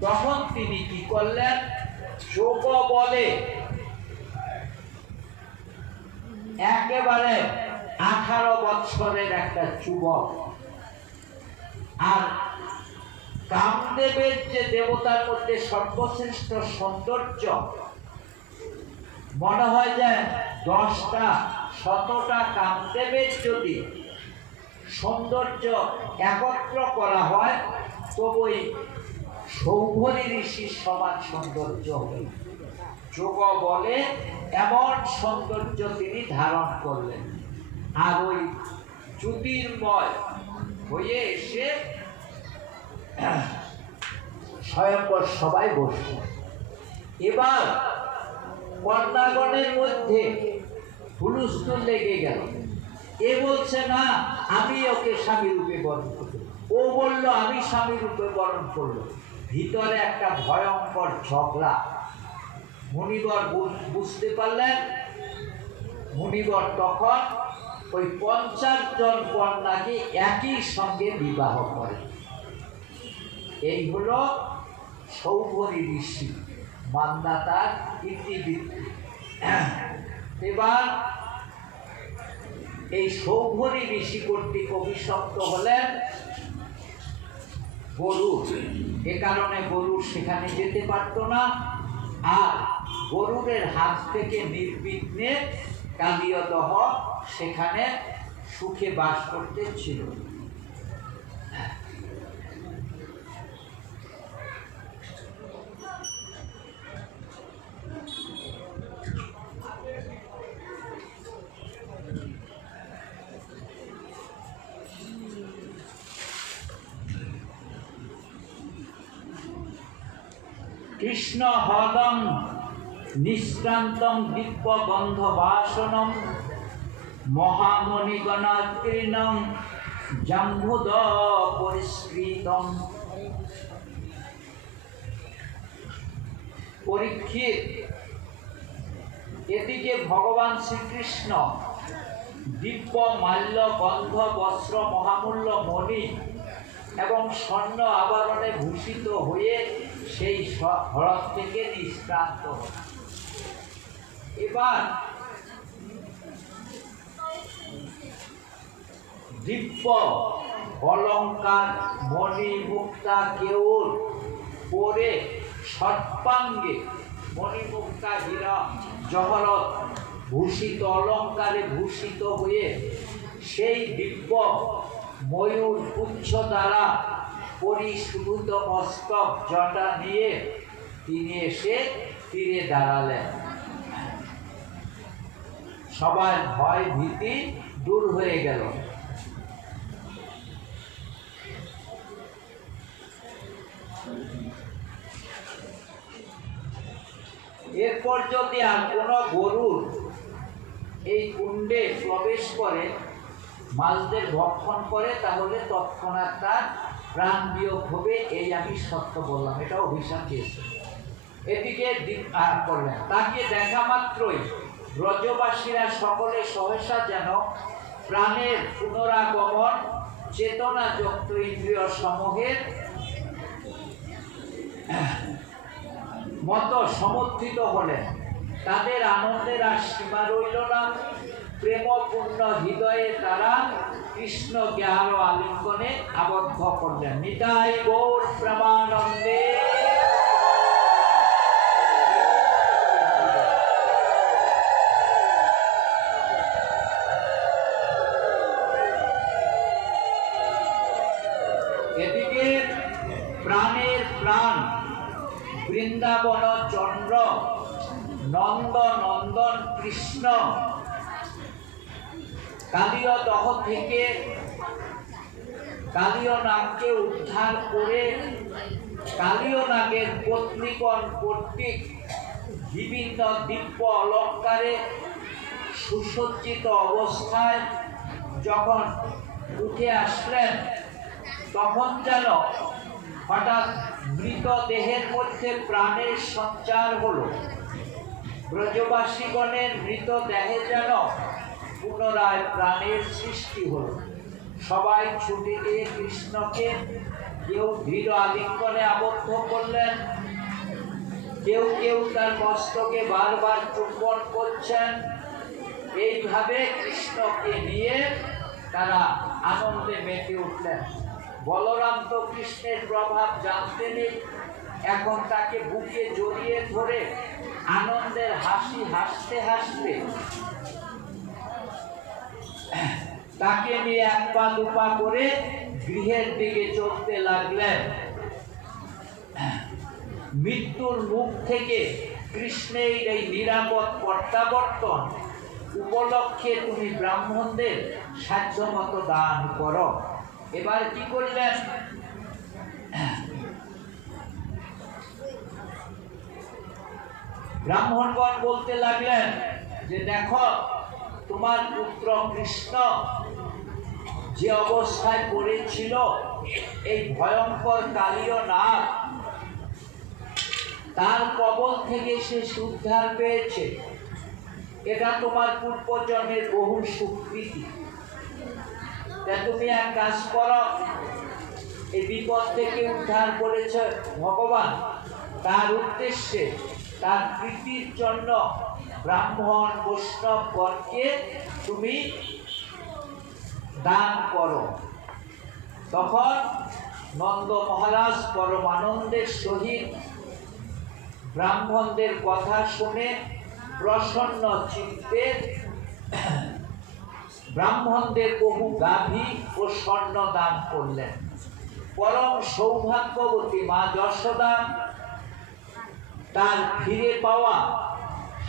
তখন তিনি কি করলেন, যোগ বলে একেবারে 18 বৎসরের একটা যুবক, আর কামদেবের যে দেবতার মধ্যে সর্বশ্রেষ্ঠ সৌন্দর্য, মনে হয় যে 10টা 100টা কামদেবের যদি সৌন্দর্য একত্র করা হয় তবুই সৌভরী ঋষির সমান সৌন্দর্য হবে। যোগ বলে এমন সৌন্দর্য তিনি ধারণ করলেন, আর ওই জ্যোতির্ময় হয়ে এসে স্বয়ংবর সবাই বসল। এবার কন্যাগণের মধ্যে হুলস্থুল লেগে গেল। এ বলছে না আমি ওকে স্বামী রূপে বরণ করব, ও বলল আমি স্বামী রূপে বরণ করলো। ভিতরে একটা ভয়ঙ্কর ঝগড়া। মুনিবর বুঝতে পারলেন। মুনিবর তখন ওই 50 জন কন্যাকে একই সঙ্গে বিবাহ করে। এই হলো সৌভরী ঋষি মান্দাতার ইতিবৃত্তি। এবার এই সৌভরী ঋষি কর্তৃক অভিশপ্ত হলেন গরু। এ কারণে গরু সেখানে যেতে পারত না, আর গরুরের হাত থেকে নির্বিঘ্নে কালীয়দহ সেখানে সুখে বাস করতে ছিল। কৃষ্ণ হদং নিষ্ক্রান্তং দিব্য গন্ধ বাসনম মহামণিগণাকীর্ণং জাম্বুদ পরিস্কৃতম। পরীক্ষিত, এদিকে ভগবান শ্রীকৃষ্ণ দিব্য মাল্য গন্ধ বস্ত্র মহামূল্য মণি এবং স্বর্ণ আবরণে ভূষিত হয়ে সেই হ্রদ থেকে নিষ্ক্রান্ত। এবার দিব্য অলঙ্কার মণি মুক্তা কেউর পরে সর্বাঙ্গে মণি মুক্তা হীরা জহরত ভূষিত অলঙ্কারে ভূষিত হয়ে সেই দিব্য ময়ূর পুচ্ছ দ্বারা পরিশোভিত মস্তক জটা নিয়ে তিনি এসে তীরে দাঁড়ালেন। সবার ভয় ভীতি দূর হয়ে গেল। এরপর যদি আর কোনো গরুর এই কুণ্ডে প্রবেশ করে মাছদের ভক্ষণ করে তাহলে তৎক্ষণাৎ তার প্রাণ বিয়োগ হবে। এই আমি সত্য বললাম, এটা অভিশাপ দিয়েছে। এদিকে করলেন, তাকে দেখা মাত্রই ব্রজবাসীরা সকলে সহসা যেন প্রাণের পুনরাগমন চেতনাযুক্ত ইন্দ্রিয় সমূহের মতো সমর্থিত হলেন। তাদের আনন্দের আর সীমা রইল না। প্রেমপূর্ণ হৃদয়ে তারা কৃষ্ণকে আরো আলিঙ্গনে আবদ্ধ করলেন। নিতাই গৌর প্রেমানন্দে। এদিকে প্রাণের প্রাণ বৃন্দাবন চন্দ্র নন্দ নন্দন কৃষ্ণ কালীয় দহ থেকে কালীয় নাগকে উদ্ধার করে কালীয় নাগের পত্নীগণ কর্তৃক বিভিন্ন দিব্য অলঙ্কারে সুসজ্জিত অবস্থায় যখন উঠে আসলেন তখন যেন হঠাৎ মৃত দেহের মধ্যে প্রাণের সঞ্চার হলো। ব্রজবাসীগণের মৃত দেহে যেন পুনরায় প্রাণের সৃষ্টি হলো। সবাই ছুটে গিয়ে কৃষ্ণকে কেউ দৃঢ় আলিঙ্গনে আবদ্ধ করলেন, কেউ কেউ তার মস্তকে বারবার চুম্বন করছেন। এইভাবে কৃষ্ণকে নিয়ে তারা আনন্দে মেতে উঠলেন। বলরাম তো কৃষ্ণের প্রভাব জানতেনই, এখন তাকে বুকে জড়িয়ে ধরে আনন্দের হাসি হাসতে হাসতে তাকে নিয়ে এক পা দুপা করে গৃহের দিকে চলতে লাগলেন। মৃত্যুর মুখ থেকে কৃষ্ণের এই নিরাপদ প্রত্যাবর্তন উপলক্ষে তুমি ব্রাহ্মণদের সাধ্যমতো দান করো। এবার কি করলেন? ব্রাহ্মণগণ বলতে লাগলেন যে দেখো, তোমার পুত্র কৃষ্ণ যে অবস্থায় পড়েছিল, এই ভয়ঙ্কর কালীয় নাগ, তার কবল থেকে সে উদ্ধার পেয়েছে। এটা তোমার পূর্বজন্মের বহু স্বীকৃতি। তুমি এক কাজ করো, এই বিপদ থেকে উদ্ধার করেছে ভগবান, তার উদ্দেশ্যে, তার প্রীতির জন্য ব্রাহ্মণ বৈষ্ণবগণকে তুমি দান করো। তখন নন্দ মহারাজ পরম আনন্দের সহিত ব্রাহ্মণদের কথা শুনে প্রসন্ন চিত্তে ব্রাহ্মণদের বহু গাভী ও স্বর্ণ দান করলেন। পরম সৌভাগ্যবতী মা যশোদা তার ফিরে পাওয়া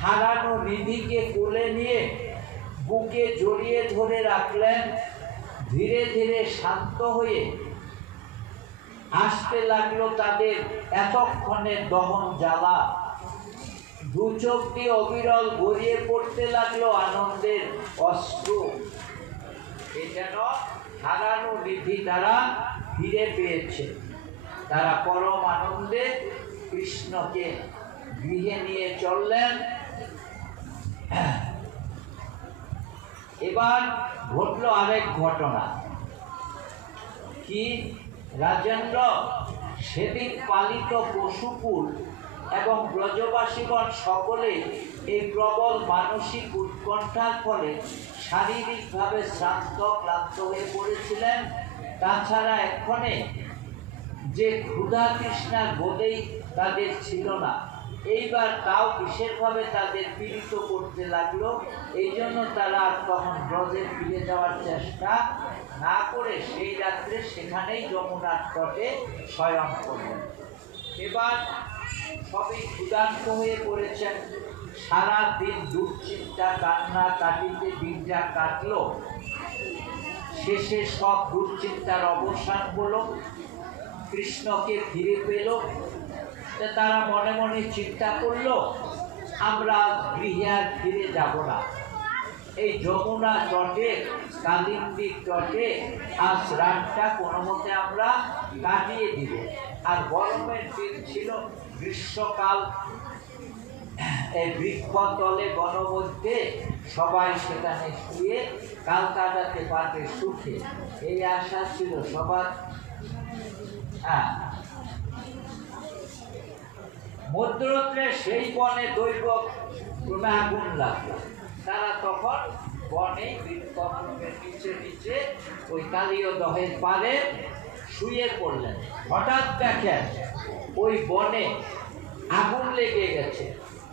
হারানো নিধিকে কোলে নিয়ে বুকে জড়িয়ে ধরে রাখলেন। ধীরে ধীরে শান্ত হয়ে আসতে লাগলো তাদের এতক্ষণের দহন জ্বালা। দু চোখ দিয়ে অবিরল গড়িয়ে পড়তে লাগলো আনন্দের অশ্রু। এ যেন হারানো নিধি তারা ফিরে পেয়েছে। তারা পরম আনন্দে কৃষ্ণকে গৃহে নিয়ে চললেন। এবার ঘটলো আরেক ঘটনা। কি? রাজেন্দ্র সেদিন পালিত পশুকুল এবং ব্রজবাসীগণ সকলে এই প্রবল মানসিক উৎকণ্ঠার ফলে শারীরিকভাবে শ্রান্ত ক্লান্ত হয়ে পড়েছিলেন। তাছাড়া এক্ষণে যে ক্ষুধা তৃষ্ণার বোধেই তাদের ছিল না। এইবার তাও বিশেষভাবে তাদের পীড়িত করতে লাগলো। এই জন্য তারা তখন ব্রজে ফিরে যাওয়ার চেষ্টা না করে সেই রাত্রে সেখানেই যমুনার তটে শয়ন করলেন। এবার সবই ক্ষুধার্ত হয়ে পড়েছেন। সারা দিন দুশ্চিন্তা কান্না কাটিতে দিনটা কাটলো। শেষে সব দুশ্চিন্তার অবসান হলো, কৃষ্ণকে ফিরে পেল। তারা মনে মনে চিন্তা করলো, আমরা গৃহে আর ফিরে যাব না। এই যমুনা তটে, কালিন্দী তটে আজ রাতটা কোনো মতে আমরা কাটিয়ে দিব। আর গরমের দিন ছিল, গ্রীষ্মকাল। এই বৃক্ষতলে বনমধ্যে সবাই সেখানে শুয়ে কাল কাটাতে পারবে সুখে, এই আশা ছিল সবার। মধ্যরাত্রে সেই বনে দৈব ক্রমে আগুন লাগলো। তারা তখন বনে বৃক্ষের নিচে নিচে ওই কালীয় দহের পারে শুয়ে পড়লেন। হঠাৎ দেখেন ওই বনে আগুন লেগে গেছে।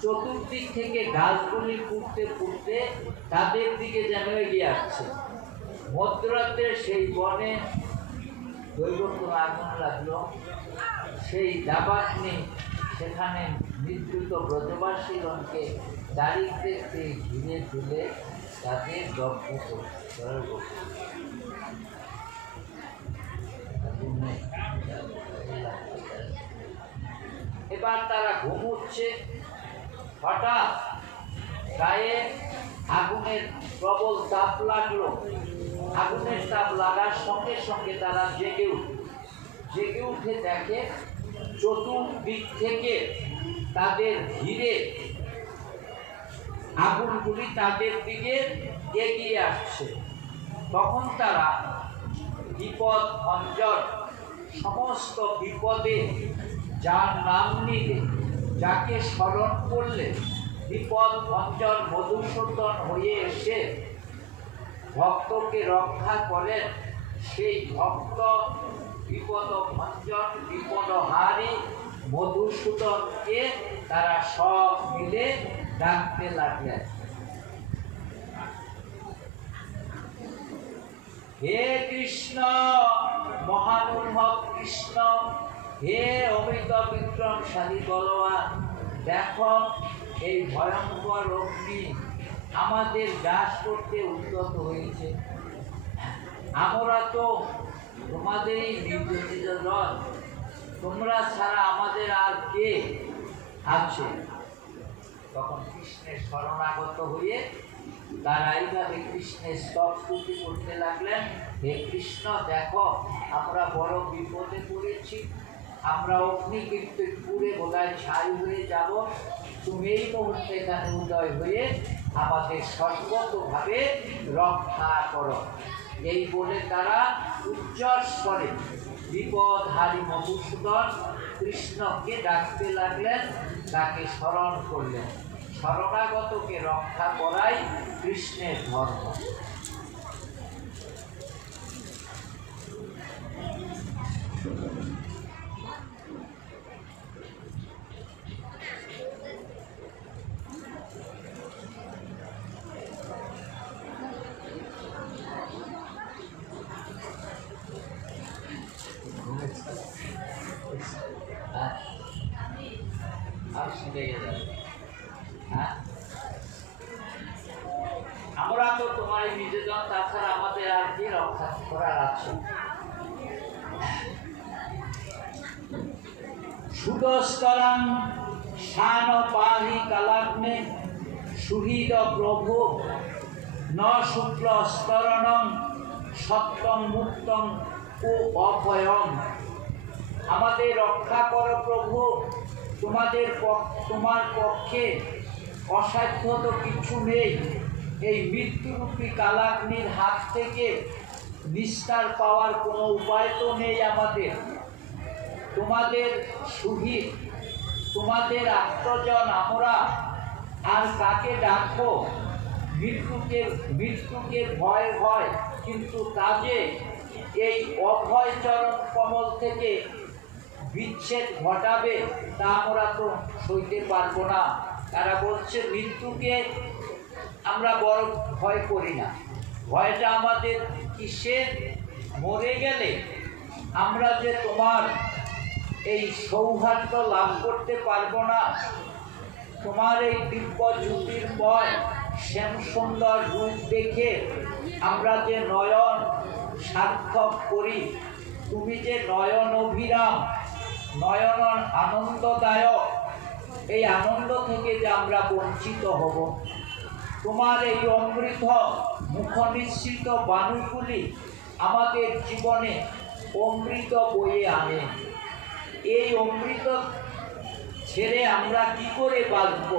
চতুর্দিক থেকে গাছগুলি পুড়তে পুড়তে তাদের দিকে যেন এগিয়ে আসছে। মধ্যরাত্রে সেই বনে দৈবক্রমে আগুন লাগলো। সেই দাবাগ্নি সেখানে নিদ্রিত ব্রজবাসীগণকে দারিদ্র্যে ঘিরে তুলে তাদের দগ্ধ করল। এবার তারা ঘুমুচ্ছে। হঠাৎ গায়ে আগুনের প্রবল তাপ লাগলো। আগুনের তাপ লাগার সঙ্গে সঙ্গে তারা জেগে উঠে দেখে চতুর্দিক থেকে তাদের ঘিরে আগুনগুলি তাদের দিকে এগিয়ে আসছে। তখন তারা বিপদ ভঞ্জন, সমস্ত বিপদে যার নাম নিলে, যাকে স্মরণ করলে বিপদ ভঞ্জন মধুসূদন হয়ে এসে ভক্তকে রক্ষা করেন, সেই ভক্ত বিপদ ভঞ্জন বিপদহারী মধুসূদনকে তারা সব মিলে ডাকতে লাগলেন। হে কৃষ্ণ, মহানুভব কৃষ্ণ, হে অমৃত বিক্রমশালী বলবান, দেখো এই ভয়ঙ্কর অগ্নি আমাদের গ্রাস করতে উদ্যত হয়েছে। আমরা তো তোমাদেরই নিজ নিজ দল, তোমরা ছাড়া আমাদের আর কে আছে? তখন কৃষ্ণের শরণাগত হয়ে তারা এইভাবে কৃষ্ণের স্তবস্তুতি করতে লাগলেন। হে কৃষ্ণ, দেখো আমরা বড় বিপদে পড়েছি, আমরা অগ্নি কিন্তু পুড়ে বোধহয় ছাই হয়ে যাব, তুমি এই মুহূর্তে এখানে উদয় হয়ে আমাদের সর্বতভাবে রক্ষা করো। এই বলে তারা উচ্চস্বরে বিপদহারী মধুসূদন কৃষ্ণকে ডাকতে লাগলেন, তাকে স্মরণ করলেন। শরণাগতকে রক্ষা করাই কৃষ্ণের ধর্ম। আমরা তো তোমার নিজেজন, তাছাড়া আমাদের আর কি রক্ষা করার আছে? সুদস্তরাং শান পাহি কালাগ্নে সুহৃদ প্রভু ন শুক্ল স্তরণং সত্যং মুক্তং ও অভয়ং। আমাদের রক্ষা করো প্রভু, তোমার পক্ষে অসাধ্য তো কিছু নেই। এই মৃত্যুরূপী কালাগ্নির হাত থেকে নিস্তার পাওয়ার কোনো উপায় তো নেই আমাদের। তোমাদের সুহিত, তোমাদের আত্মজন আমরা, আর কাকে ডাকবো? মৃত্যুকে ভয় ভয়, কিন্তু তা যে এই অভয় চরণ কমল থেকে বিচ্ছেদ ঘটাবে তা আমরা তো সইতে পারবো না। তারা বলছে মৃত্যুকে আমরা বড় ভয় করি না। ভয়টা আমাদের কিসের? মরে গেলে আমরা যে তোমার এই সৌভাগ্য লাভ করতে পারবো না। তোমার এই দিব্য জ্যোতির্ময় শ্যাম সুন্দর রূপ দেখে আমরা যে নয়ন সার্থক করি, তুমি যে নয়ন অভিরাম, নয়ন আনন্দদায়ক, এই আনন্দ থেকে যে আমরা বঞ্চিত হব। তোমার এই অমৃত মুখ নিঃসৃত বাণীগুলি আমাদের জীবনে অমৃত বয়ে আনে। এই অমৃত ছেড়ে আমরা কি করে বাঁচব?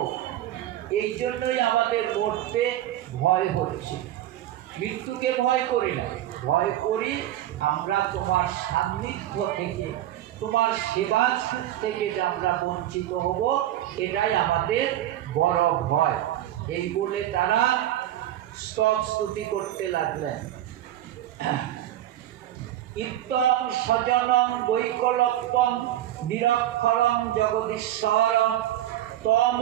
এই জন্যই আমাদের মরতে ভয় হচ্ছে। মৃত্যুকে ভয় করি না, ভয় করি আমরা তোমার সান্নিধ্য থেকে, তোমার সেবার সুখ থেকে যে আমরা বঞ্চিত হব, এটাই আমাদের বড় ভয়। এই বলে তারা স্তব স্তুতি করতে লাগলেন। ইত্তং স্বজনং বৈকলপ্যং নিরক্ষরং জগদীশ্বরং তম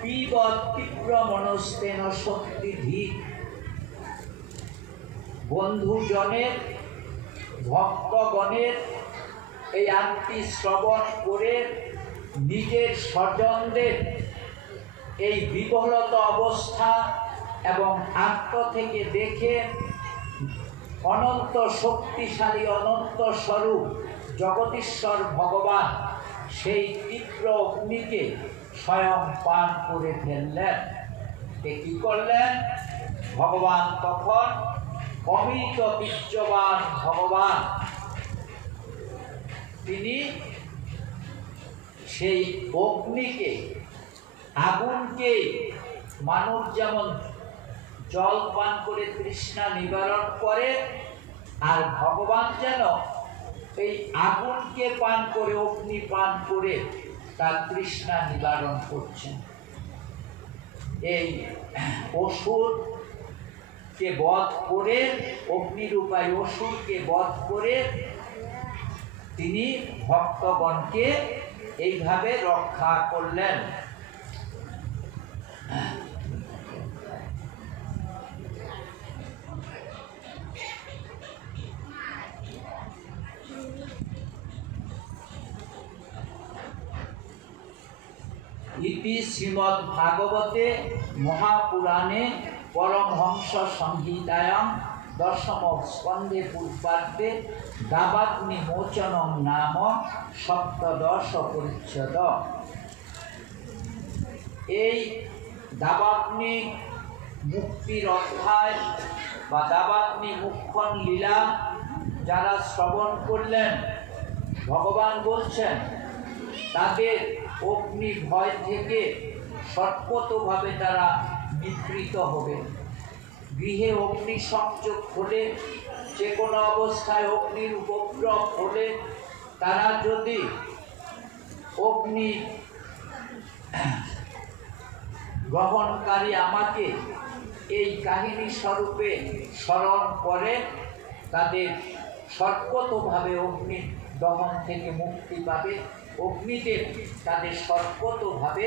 পিবৎ তীব্র মনস্তেন শক্তিধি। বন্ধুজনের, ভক্তগণের এই আরতি শ্রবণ করে নিজের স্বজনদের এই বিকলত অবস্থা এবং আত্ম থেকে দেখে অনন্ত শক্তিশালী অনন্ত স্বরূপ জগদীশ্বর ভগবান সেই তীব্র অগ্নিকে স্বয়ং পান করে ফেললেন। কি করলেন? ভগবান তখন অমৃত বীর্যবান ভগবান, তিনি সেই অগ্নিকে, আগুনকে, মানুষ যেমন জল পান করে তৃষ্ণা নিবারণ করে, আর ভগবান যেন এই আগুনকে পান করে, অগ্নি পান করে তার তৃষ্ণা নিবারণ করছেন। এই অসুরকে বধ করে, অগ্নিরূপায় অসুরকে বধ করে তিনি ভক্তগণকে এইভাবে রক্ষা করলেন। ইতি শ্রীমদ্ ভাগবতে মহাপুরাণে পরমহংস সংহিতায়াং দশম স্কন্ধে পূর্বার্ধে দাবাগ্নি মোচনম নাম সপ্তদশ পরিচ্ছদ। এই দাবাগ্নি মুক্তির অধ্যায় বা দাবাগ্নি মুখ্যন লীলা যারা শ্রবণ করলেন, ভগবান বলছেন তাদের অগ্নি ভয় থেকে সর্বতভাবে তারা নিবৃত হবে। গৃহে অগ্নি সংযোগ হলে, যে কোনো অবস্থায় অগ্নির উপদ্রব হলে, তারা যদি অগ্নি গ্রহণকারী আমাকে এই কাহিনী স্বরূপে স্মরণ করে, তাদের সর্বতভাবে অগ্নি দহন থেকে মুক্তি পাবে। অগ্নিদেব তাদের সর্বতভাবে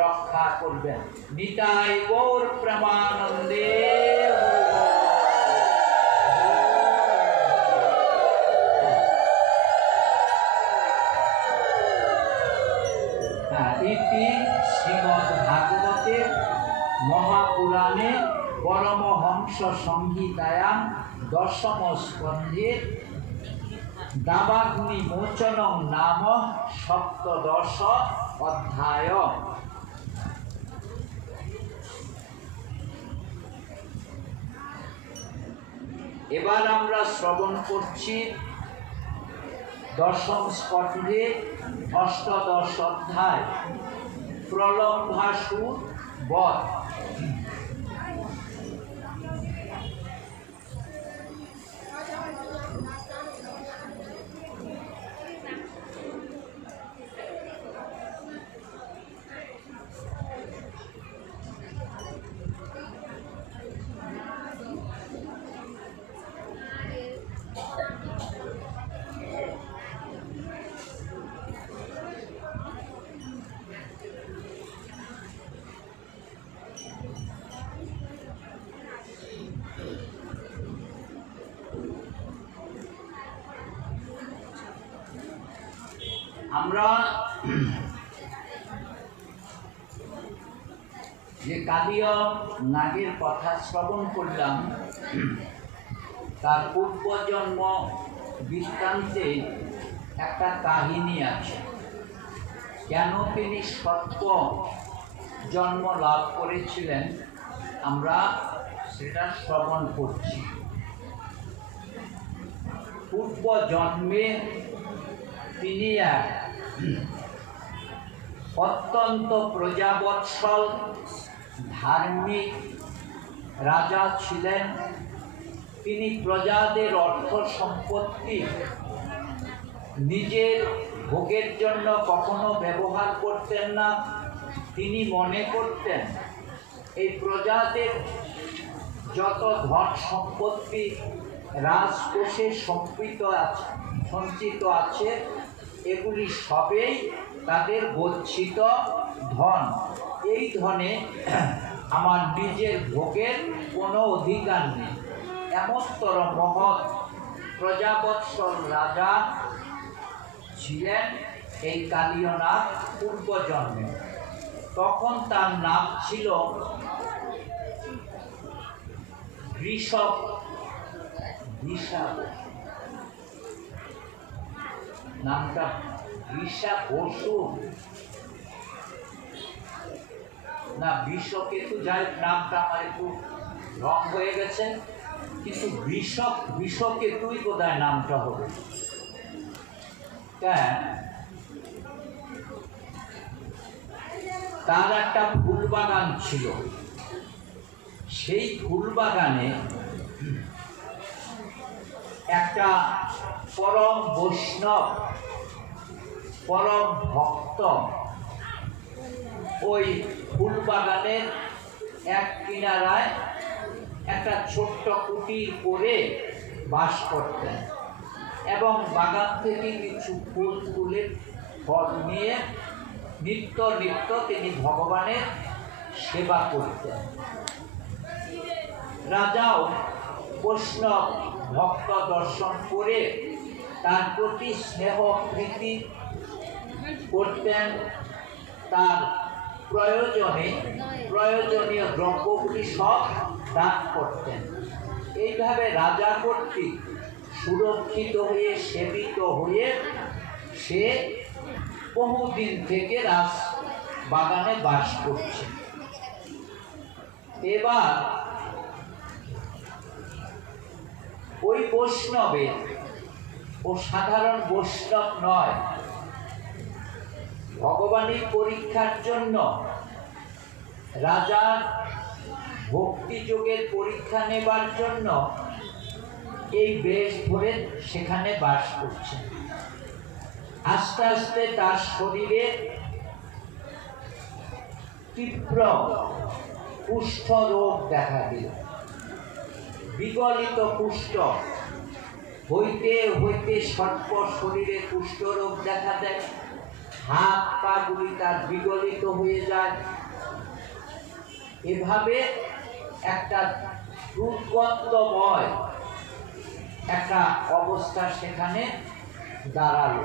রক্ষা করবেন। নিতাই গৌর প্রেমানন্দে। ইতি শ্রীমদ্ ভাগবতে মহাপুরাণে পরমহংস সংহিতায়াং দশম স্কন্ধে দাবাগ্নি মোচনং নাম সপ্তদশ অধ্যায়। এবার আমরা শ্রবণ করছি দশম স্কন্ধে অষ্টাদশ অধ্যায়, প্রলম্বাসুর বধ। আমরা যে কালীয় নাগের কথা শ্রবণ করলাম, তার পূর্বজন্ম বৃত্তান্তে একটা কাহিনী আছে। কেন তিনি সর্প জন্ম লাভ করেছিলেন, আমরা সেটা শ্রবণ করছি। পূর্ব জন্মে তিনি এক অত্যন্ত প্রজাবৎসল ধার্মিক রাজা ছিলেন। তিনি প্রজাদের অর্থ সম্পত্তি নিজের ভোগের জন্য কখনো ব্যবহার করতেন না। তিনি মনে করতেন এই প্রজাদের যত ধন সম্পত্তি রাজকোষে সঞ্চিত আছে, এগুলি সবেই তাদের গচ্ছিত ধন। এই ধনে আমার নিজের ভোগের কোনো অধিকার নেই। এমনতর মহৎ প্রজাবৎসল রাজা ছিলেন এই কালীয়নাথ পূর্বজন্মে। তখন তার নাম ছিল ঋষভ। নামটা ঋষা বসু না বিষকেতু, যাই নামটা আমার একটু রং হয়ে গেছে, কিন্তু বিষকেতুই বোধহয় নামটা হবে। তার একটা ফুল বাগান ছিল, সেই ফুল বাগানে একটা পরম বৈষ্ণব, পরম ভক্ত ওই ফুল বাগানের এক কিনারায় একটা ছোট্ট কুটির করে বাস করতেন এবং বাগান থেকে কিছু ফুল তুলে ফল নিয়ে নিত্য নিত্য তিনি ভগবানের সেবা করতেন। রাজাও বৈষ্ণব ভক্ত দর্শন করে তার প্রতি স্নেহ প্রীতি করতেন, তার প্রয়োজনীয় দ্রব্যগুলি সব দান করতেন। এইভাবে রাজা কর্তৃক সুরক্ষিত হয়ে সেবিত হয়ে সে বহুদিন থেকে রাজ বাগানে বাস করছে। এবার ওই বৈষ্ণবের, ও সাধারণ বৈষ্ণব নয়, ভগবানের পরীক্ষার জন্য, রাজার ভক্তি যোগের পরীক্ষা নেবার জন্য এই বেশ ধরে সেখানে বাস করছে। আস্তে আস্তে তার শরীরে তীব্র কুষ্ঠ রোগ দেখা দিল। বিগলিত কুষ্ঠ হইতে হইতে সর্প শরীরে কুষ্ঠ রোগ দেখা দেয়, হাত পা গুলি তার বিগলিত হয়ে যায়। এভাবে একটা দুর্গন্ধময় একটা অবস্থা সেখানে দাঁড়ালো।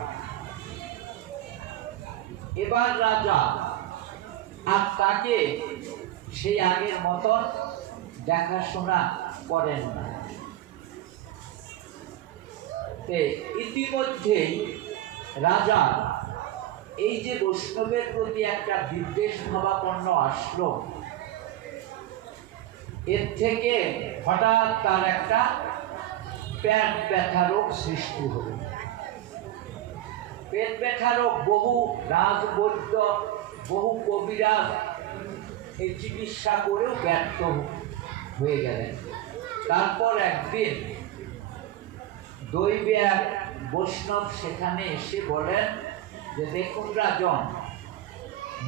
এবার রাজা আর তাকে সেই আগের মতন দেখাশোনা করেন না। ইতিমধ্যেই রাজা এই যে বৈষ্ণবের প্রতি একটা বিদ্বেষ ভাবাপন্ন আসলো, এর থেকে হঠাৎ তার একটা পেট ব্যথা রোগ সৃষ্টি হল। পেট ব্যথা রোগ বহু রাজবৈদ্য, বহু কবিরাজ এই চিকিৎসা করেও ব্যর্থ হয়ে গেলেন। তারপর একদিন দৈবে এক বৈষ্ণব সেখানে এসে বলেন যে, দেখুন রাজন,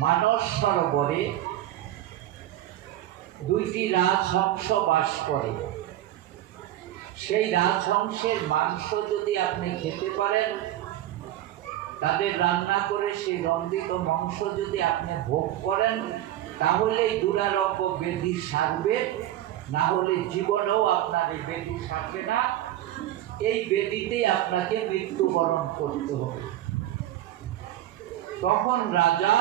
মানস সরোবরে দুইটি রাজহংস বাস করে। সেই রাজহংসের মাংস যদি আপনি খেতে পারেন, তাদের রান্না করে সেই রন্ধিত মাংস যদি আপনি ভোগ করেন, তাহলেই দুরারোগ্য ব্যাধি সারবে, না হলে জীবনেও আপনার এই ব্যাধি সারবে না। এই ব্যাধিতেই আপনাকে মৃত্যুবরণ করতে হবে। তখন রাজা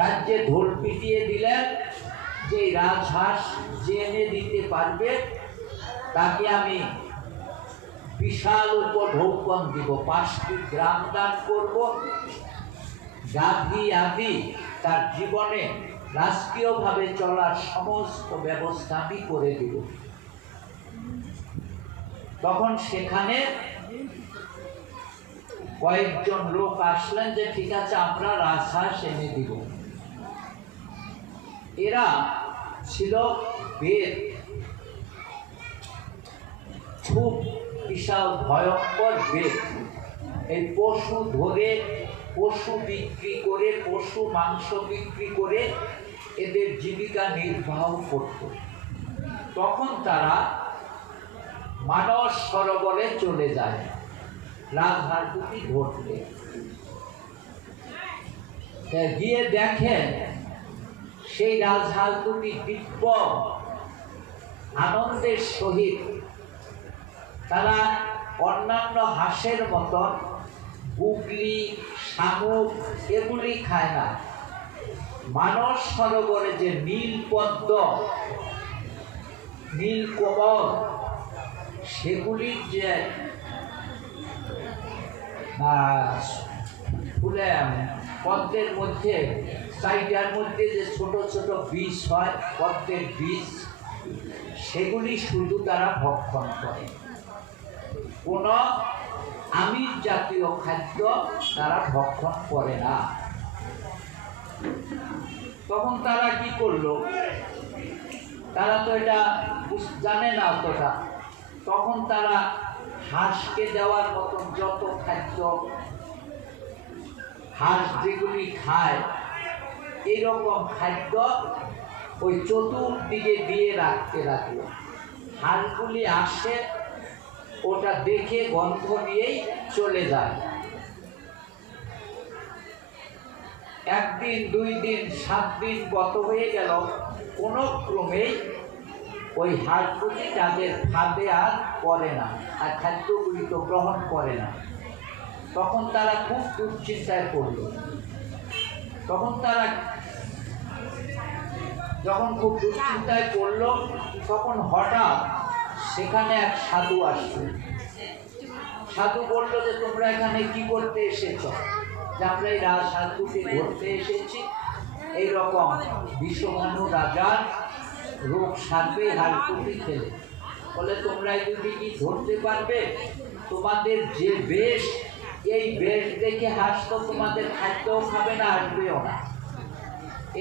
রাজ্যে ঢোল পিটিয়ে দিলেন যে রাজহাঁস যে এনে দিতে পারবে তাকে আমি বিশাল উপঢৌকন দিব, 5টি গ্রাম দান করব, গাভী আদি তার জীবনে রাষ্ট্রীয়ভাবে চলার সমস্ত ব্যবস্থা আমি করে দিব। তখন সেখানে কয়েকজন লোক আসলেন যে ঠিক আছে, আমরা রাজহাঁস এনে দিব। এরা ছিল বেদ, খুব বিশাল ভয়ঙ্কর বেদ। এই পশু ধরে, পশু বিক্রি করে, পশু মাংস বিক্রি করে এদের জীবিকা নির্বাহ করত। তখন তারা মানস সরোবরে চলে যায় রাজহাঁস দুটি ধরতে। গিয়ে দেখেন সেই রাজহাঁস দুটি দিব্য আনন্দের সহিত, তারা অন্যান্য হাঁসের মতন বুগলি, শামুক এগুলি খায় না। মানস সরোবরে যে নীল পদ্ম, নীল কমল, সেগুলির যে ফুলে পদ্মের মধ্যে সাইডার মধ্যে যে ছোট ছোট বীজ হয়, পদ্মের বীজ, সেগুলি শুধু তারা ভক্ষণ করে। কোন আমিষ জাতীয় খাদ্য তারা ভক্ষণ করে না। তখন তারা কি করলো, তারা তো এটা জানে না অতটা। তখন তারা হাঁসকে দেওয়ার মতন যত খাদ্য, হাঁস যেগুলি খায় এইরকম খাদ্য ওই চতুর্দিকে দিয়ে রাখতে লাগলো। হাঁসগুলি আসে, ওটা দেখে গন্ধ নিয়েই চলে যায়। একদিন, 2 দিন, 7 দিন গত হয়ে গেল, কোনো ক্রমেই ওই হাঁসগুলি তাদের ফাঁদে আর পড়ে না, আর খাদ্যগুলি তো গ্রহণ করে না। তখন তারা খুব দুশ্চিন্তায় পড়ল। তখন তারা যখন খুব দুশ্চিন্তায় পড়ল, তখন হঠাৎ সেখানে এক সাধু আসলো। সাধু বলল যে তোমরা এখানে কি করতে এসেছ? যে আমরা এই রাজহাঁসগুলি ধরতে এসেছি, এইরকম বিষমানু রাজার রোগ সারবে হাঁসগুলি খেলে। বলে তোমরা এই দুটি কি ধরতে পারবে? তোমাদের যে বেশ, এই বেশ দেখে হাঁস তো তোমাদের খাদ্যও খাবে না, আসবেও না।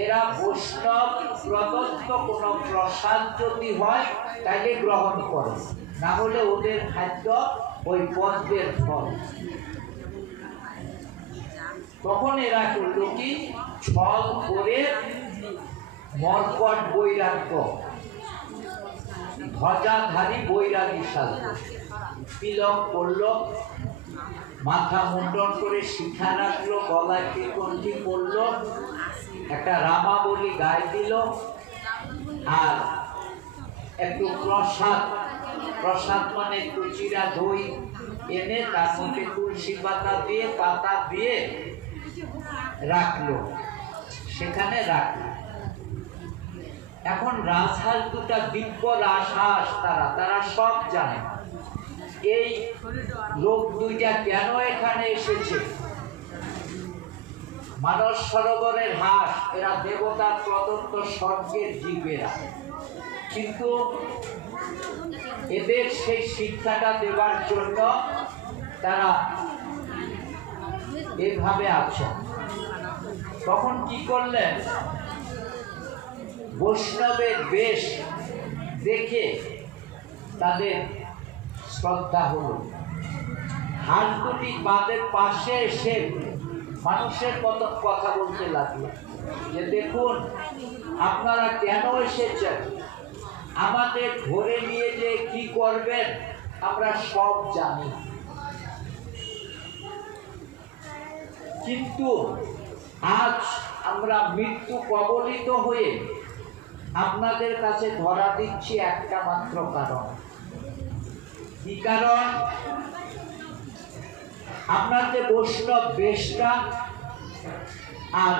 এরা বৈষ্ণব প্রদত্ত কোনো প্রসাদ যদি হয় তাইলে গ্রহণ করে, না হলে ওদের খাদ্য ওই পদ্মের ফল। তখন এরা করলো কি, ছল করে মর্কট বৈরাগ্য, ধ্বজাধারী বৈরাগী সাজল, তিলক করলো, মাথা মুন্ডন করে শিখা রাখলো, গলায় ত্রিকণ্ঠী পড়লো, একটা রামাবলী গায়ে দিল, আর একটু প্রসাদ মানে একটু চিরা দই এনে তার মধ্যে তুলসী পাতা দিয়ে রাখলো, সেখানে রাখলো। এখন রাজহাঁস দুটা দিব্য রাজহাঁস, তারা সব জানে এই লোক দুইটা কেন এখানে এসেছে। মানস সরোবরের হাঁস, এরা দেবতার প্রদত্ত স্বর্গের জীবেরা, কিন্তু এদের সেই শিক্ষাটা দেওয়ার জন্য তারা এভাবে আছে। তখন কি করলেন, বৈষ্ণবের বেশ দেখে তাদের শ্রদ্ধা হলো। হাঁস দুটি বাঁধের পাশে এসে মানুষের মতো কথা বলতে লাগলো যে দেখুন আপনারা কেন এসেছেন, আমাদের ধরে নিয়ে যে কি করবেন আমরা সব জানি, কিন্তু আজ আমরা মৃত্যু কবলিত হয়ে আপনাদের কাছে ধরা দিচ্ছি একটা মাত্র কারণ। কি কারণ? আপনার যে বৈষ্ণব বেশটা আর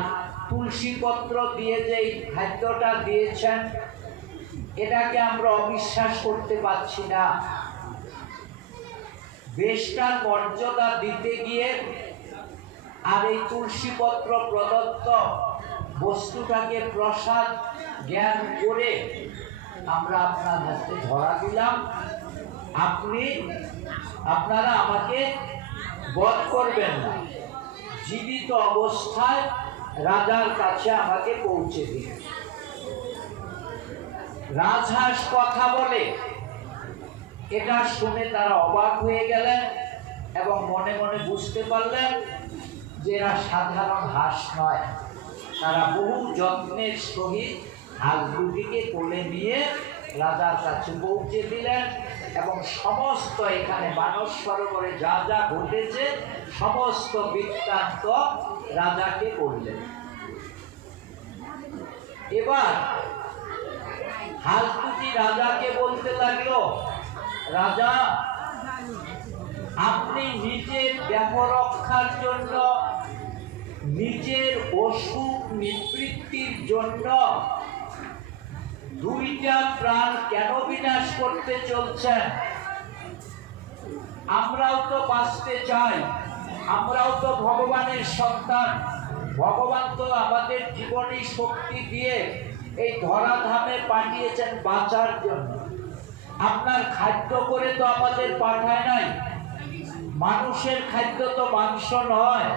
তুলসী পত্র দিয়ে যে খাদ্যটা দিয়েছেন, এটাকে আমরা অবিশ্বাস করতে পারছি না। বেশটার মর্যাদা দিতে গিয়ে আর এই তুলসী পত্র প্রদত্ত বস্তুটাকে প্রসাদ জ্ঞান করে আমরা আপনার হাতে ধরা দিলাম, আপনারা আমাকে বধ করবেন না, জীবিত অবস্থায় রাজার কাছে আমাকে পৌঁছে দিন। রাজহাঁস কথা বলে, এটা শুনে তারা অবাক হয়ে গেলেন এবং মনে মনে বুঝতে পারলেন যে এরা সাধারণ হাঁস নয়। তারা বহু যত্নের সহিত হাঁস দুটিকে কোলে নিয়ে রাজার কাছে পৌঁছে দিলেন এবং সমস্ত এখানে মানস সরোবরে যা যা ঘটেছে সমস্ত বৃত্তান্ত রাজাকে বললেন। এবার হাঁস দুটি রাজাকে বলতে লাগলো, রাজা আপনি নিজের দেহ রক্ষার জন্য, নিজের অসুখ নিবৃত্তির জন্য দুইটা প্রাণ কেন বিনাশ করতে চলছেন? আমরাও তো বাঁচতে চাই, আমরাও তো ভগবানের সন্তান, ভগবান তো আমাদের জীবনী শক্তি দিয়ে এই ধরাধামে পাঠিয়েছেন বাঁচার জন্য। আপনার খাদ্য করে তো আমাদের পাঠায় নাই। মানুষের খাদ্য তো মাংস নয়,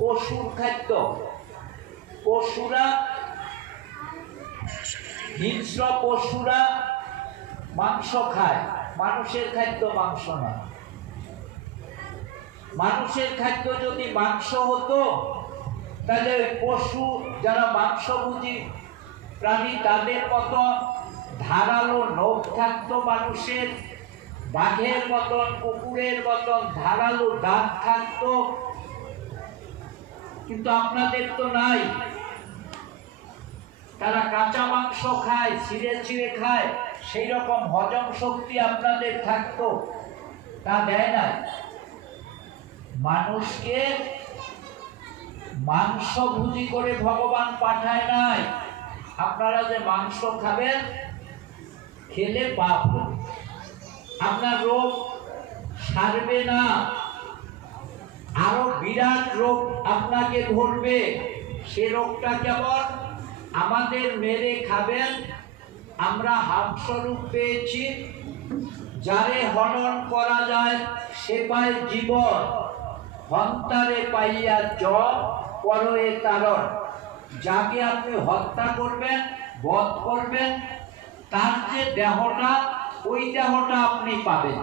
পশুর খাদ্য। পশুরা, হিংস্র পশুরা মাংস খায়, মানুষের খাদ্য মাংস নয়। মানুষের খাদ্য যদি মাংস হতো তাহলে পশু যারা মাংসভোজী প্রাণী তাদের মতো ধারালো নখ থাকতো মানুষের, বাঘের মতন, কুকুরের মতন ধারালো দাঁত থাকতো, কিন্তু আপনাদের তো নাই। তারা কাঁচা মাংস খায়, ছিঁড়ে ছিঁড়ে খায়, সেই রকম হজম শক্তি আপনাদের থাকতো, তা দেয় না। মানুষকে মাংসভোজী করে ভগবান পাঠায় নাই। আপনারা যে মাংস খাবেন, খেলে পাপ হবে, আপনার রোগ সারবে না, আরো বিরাট রোগ আপনাকে ধরবে। সে রোগটা কেমন? আমাদের মেরে খাবেন, আমরা হামস্বরূপ পেয়েছি, যারে হনন করা যায় সে পায় জীবন, হন্তারে পাইয়া জব পরয়ে তারণ। যাকে আপনি হত্যা করবেন, বধ করবেন, তার যে দেহটা, ওই দেহটা আপনি পাবেন,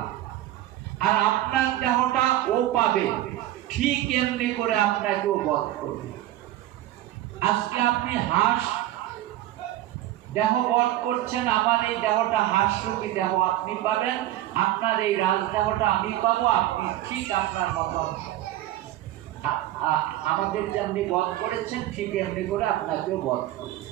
আর আপনার দেহটা ও পাবে। ঠিক এমনি করে আপনাকেও বধ করবে। আজকে আপনি হাঁস দেহ বধ করছেন, আমার এই দেহটা হাঁসরূপী দেহ আপনি পাবেন, আপনার এই রাজদেহটা আমি পাবো। আপনি ঠিক আপনার মতন আমাদের যেমনি বধ করেছেন, ঠিক এমনি করে আপনাকেও বধ করবেন।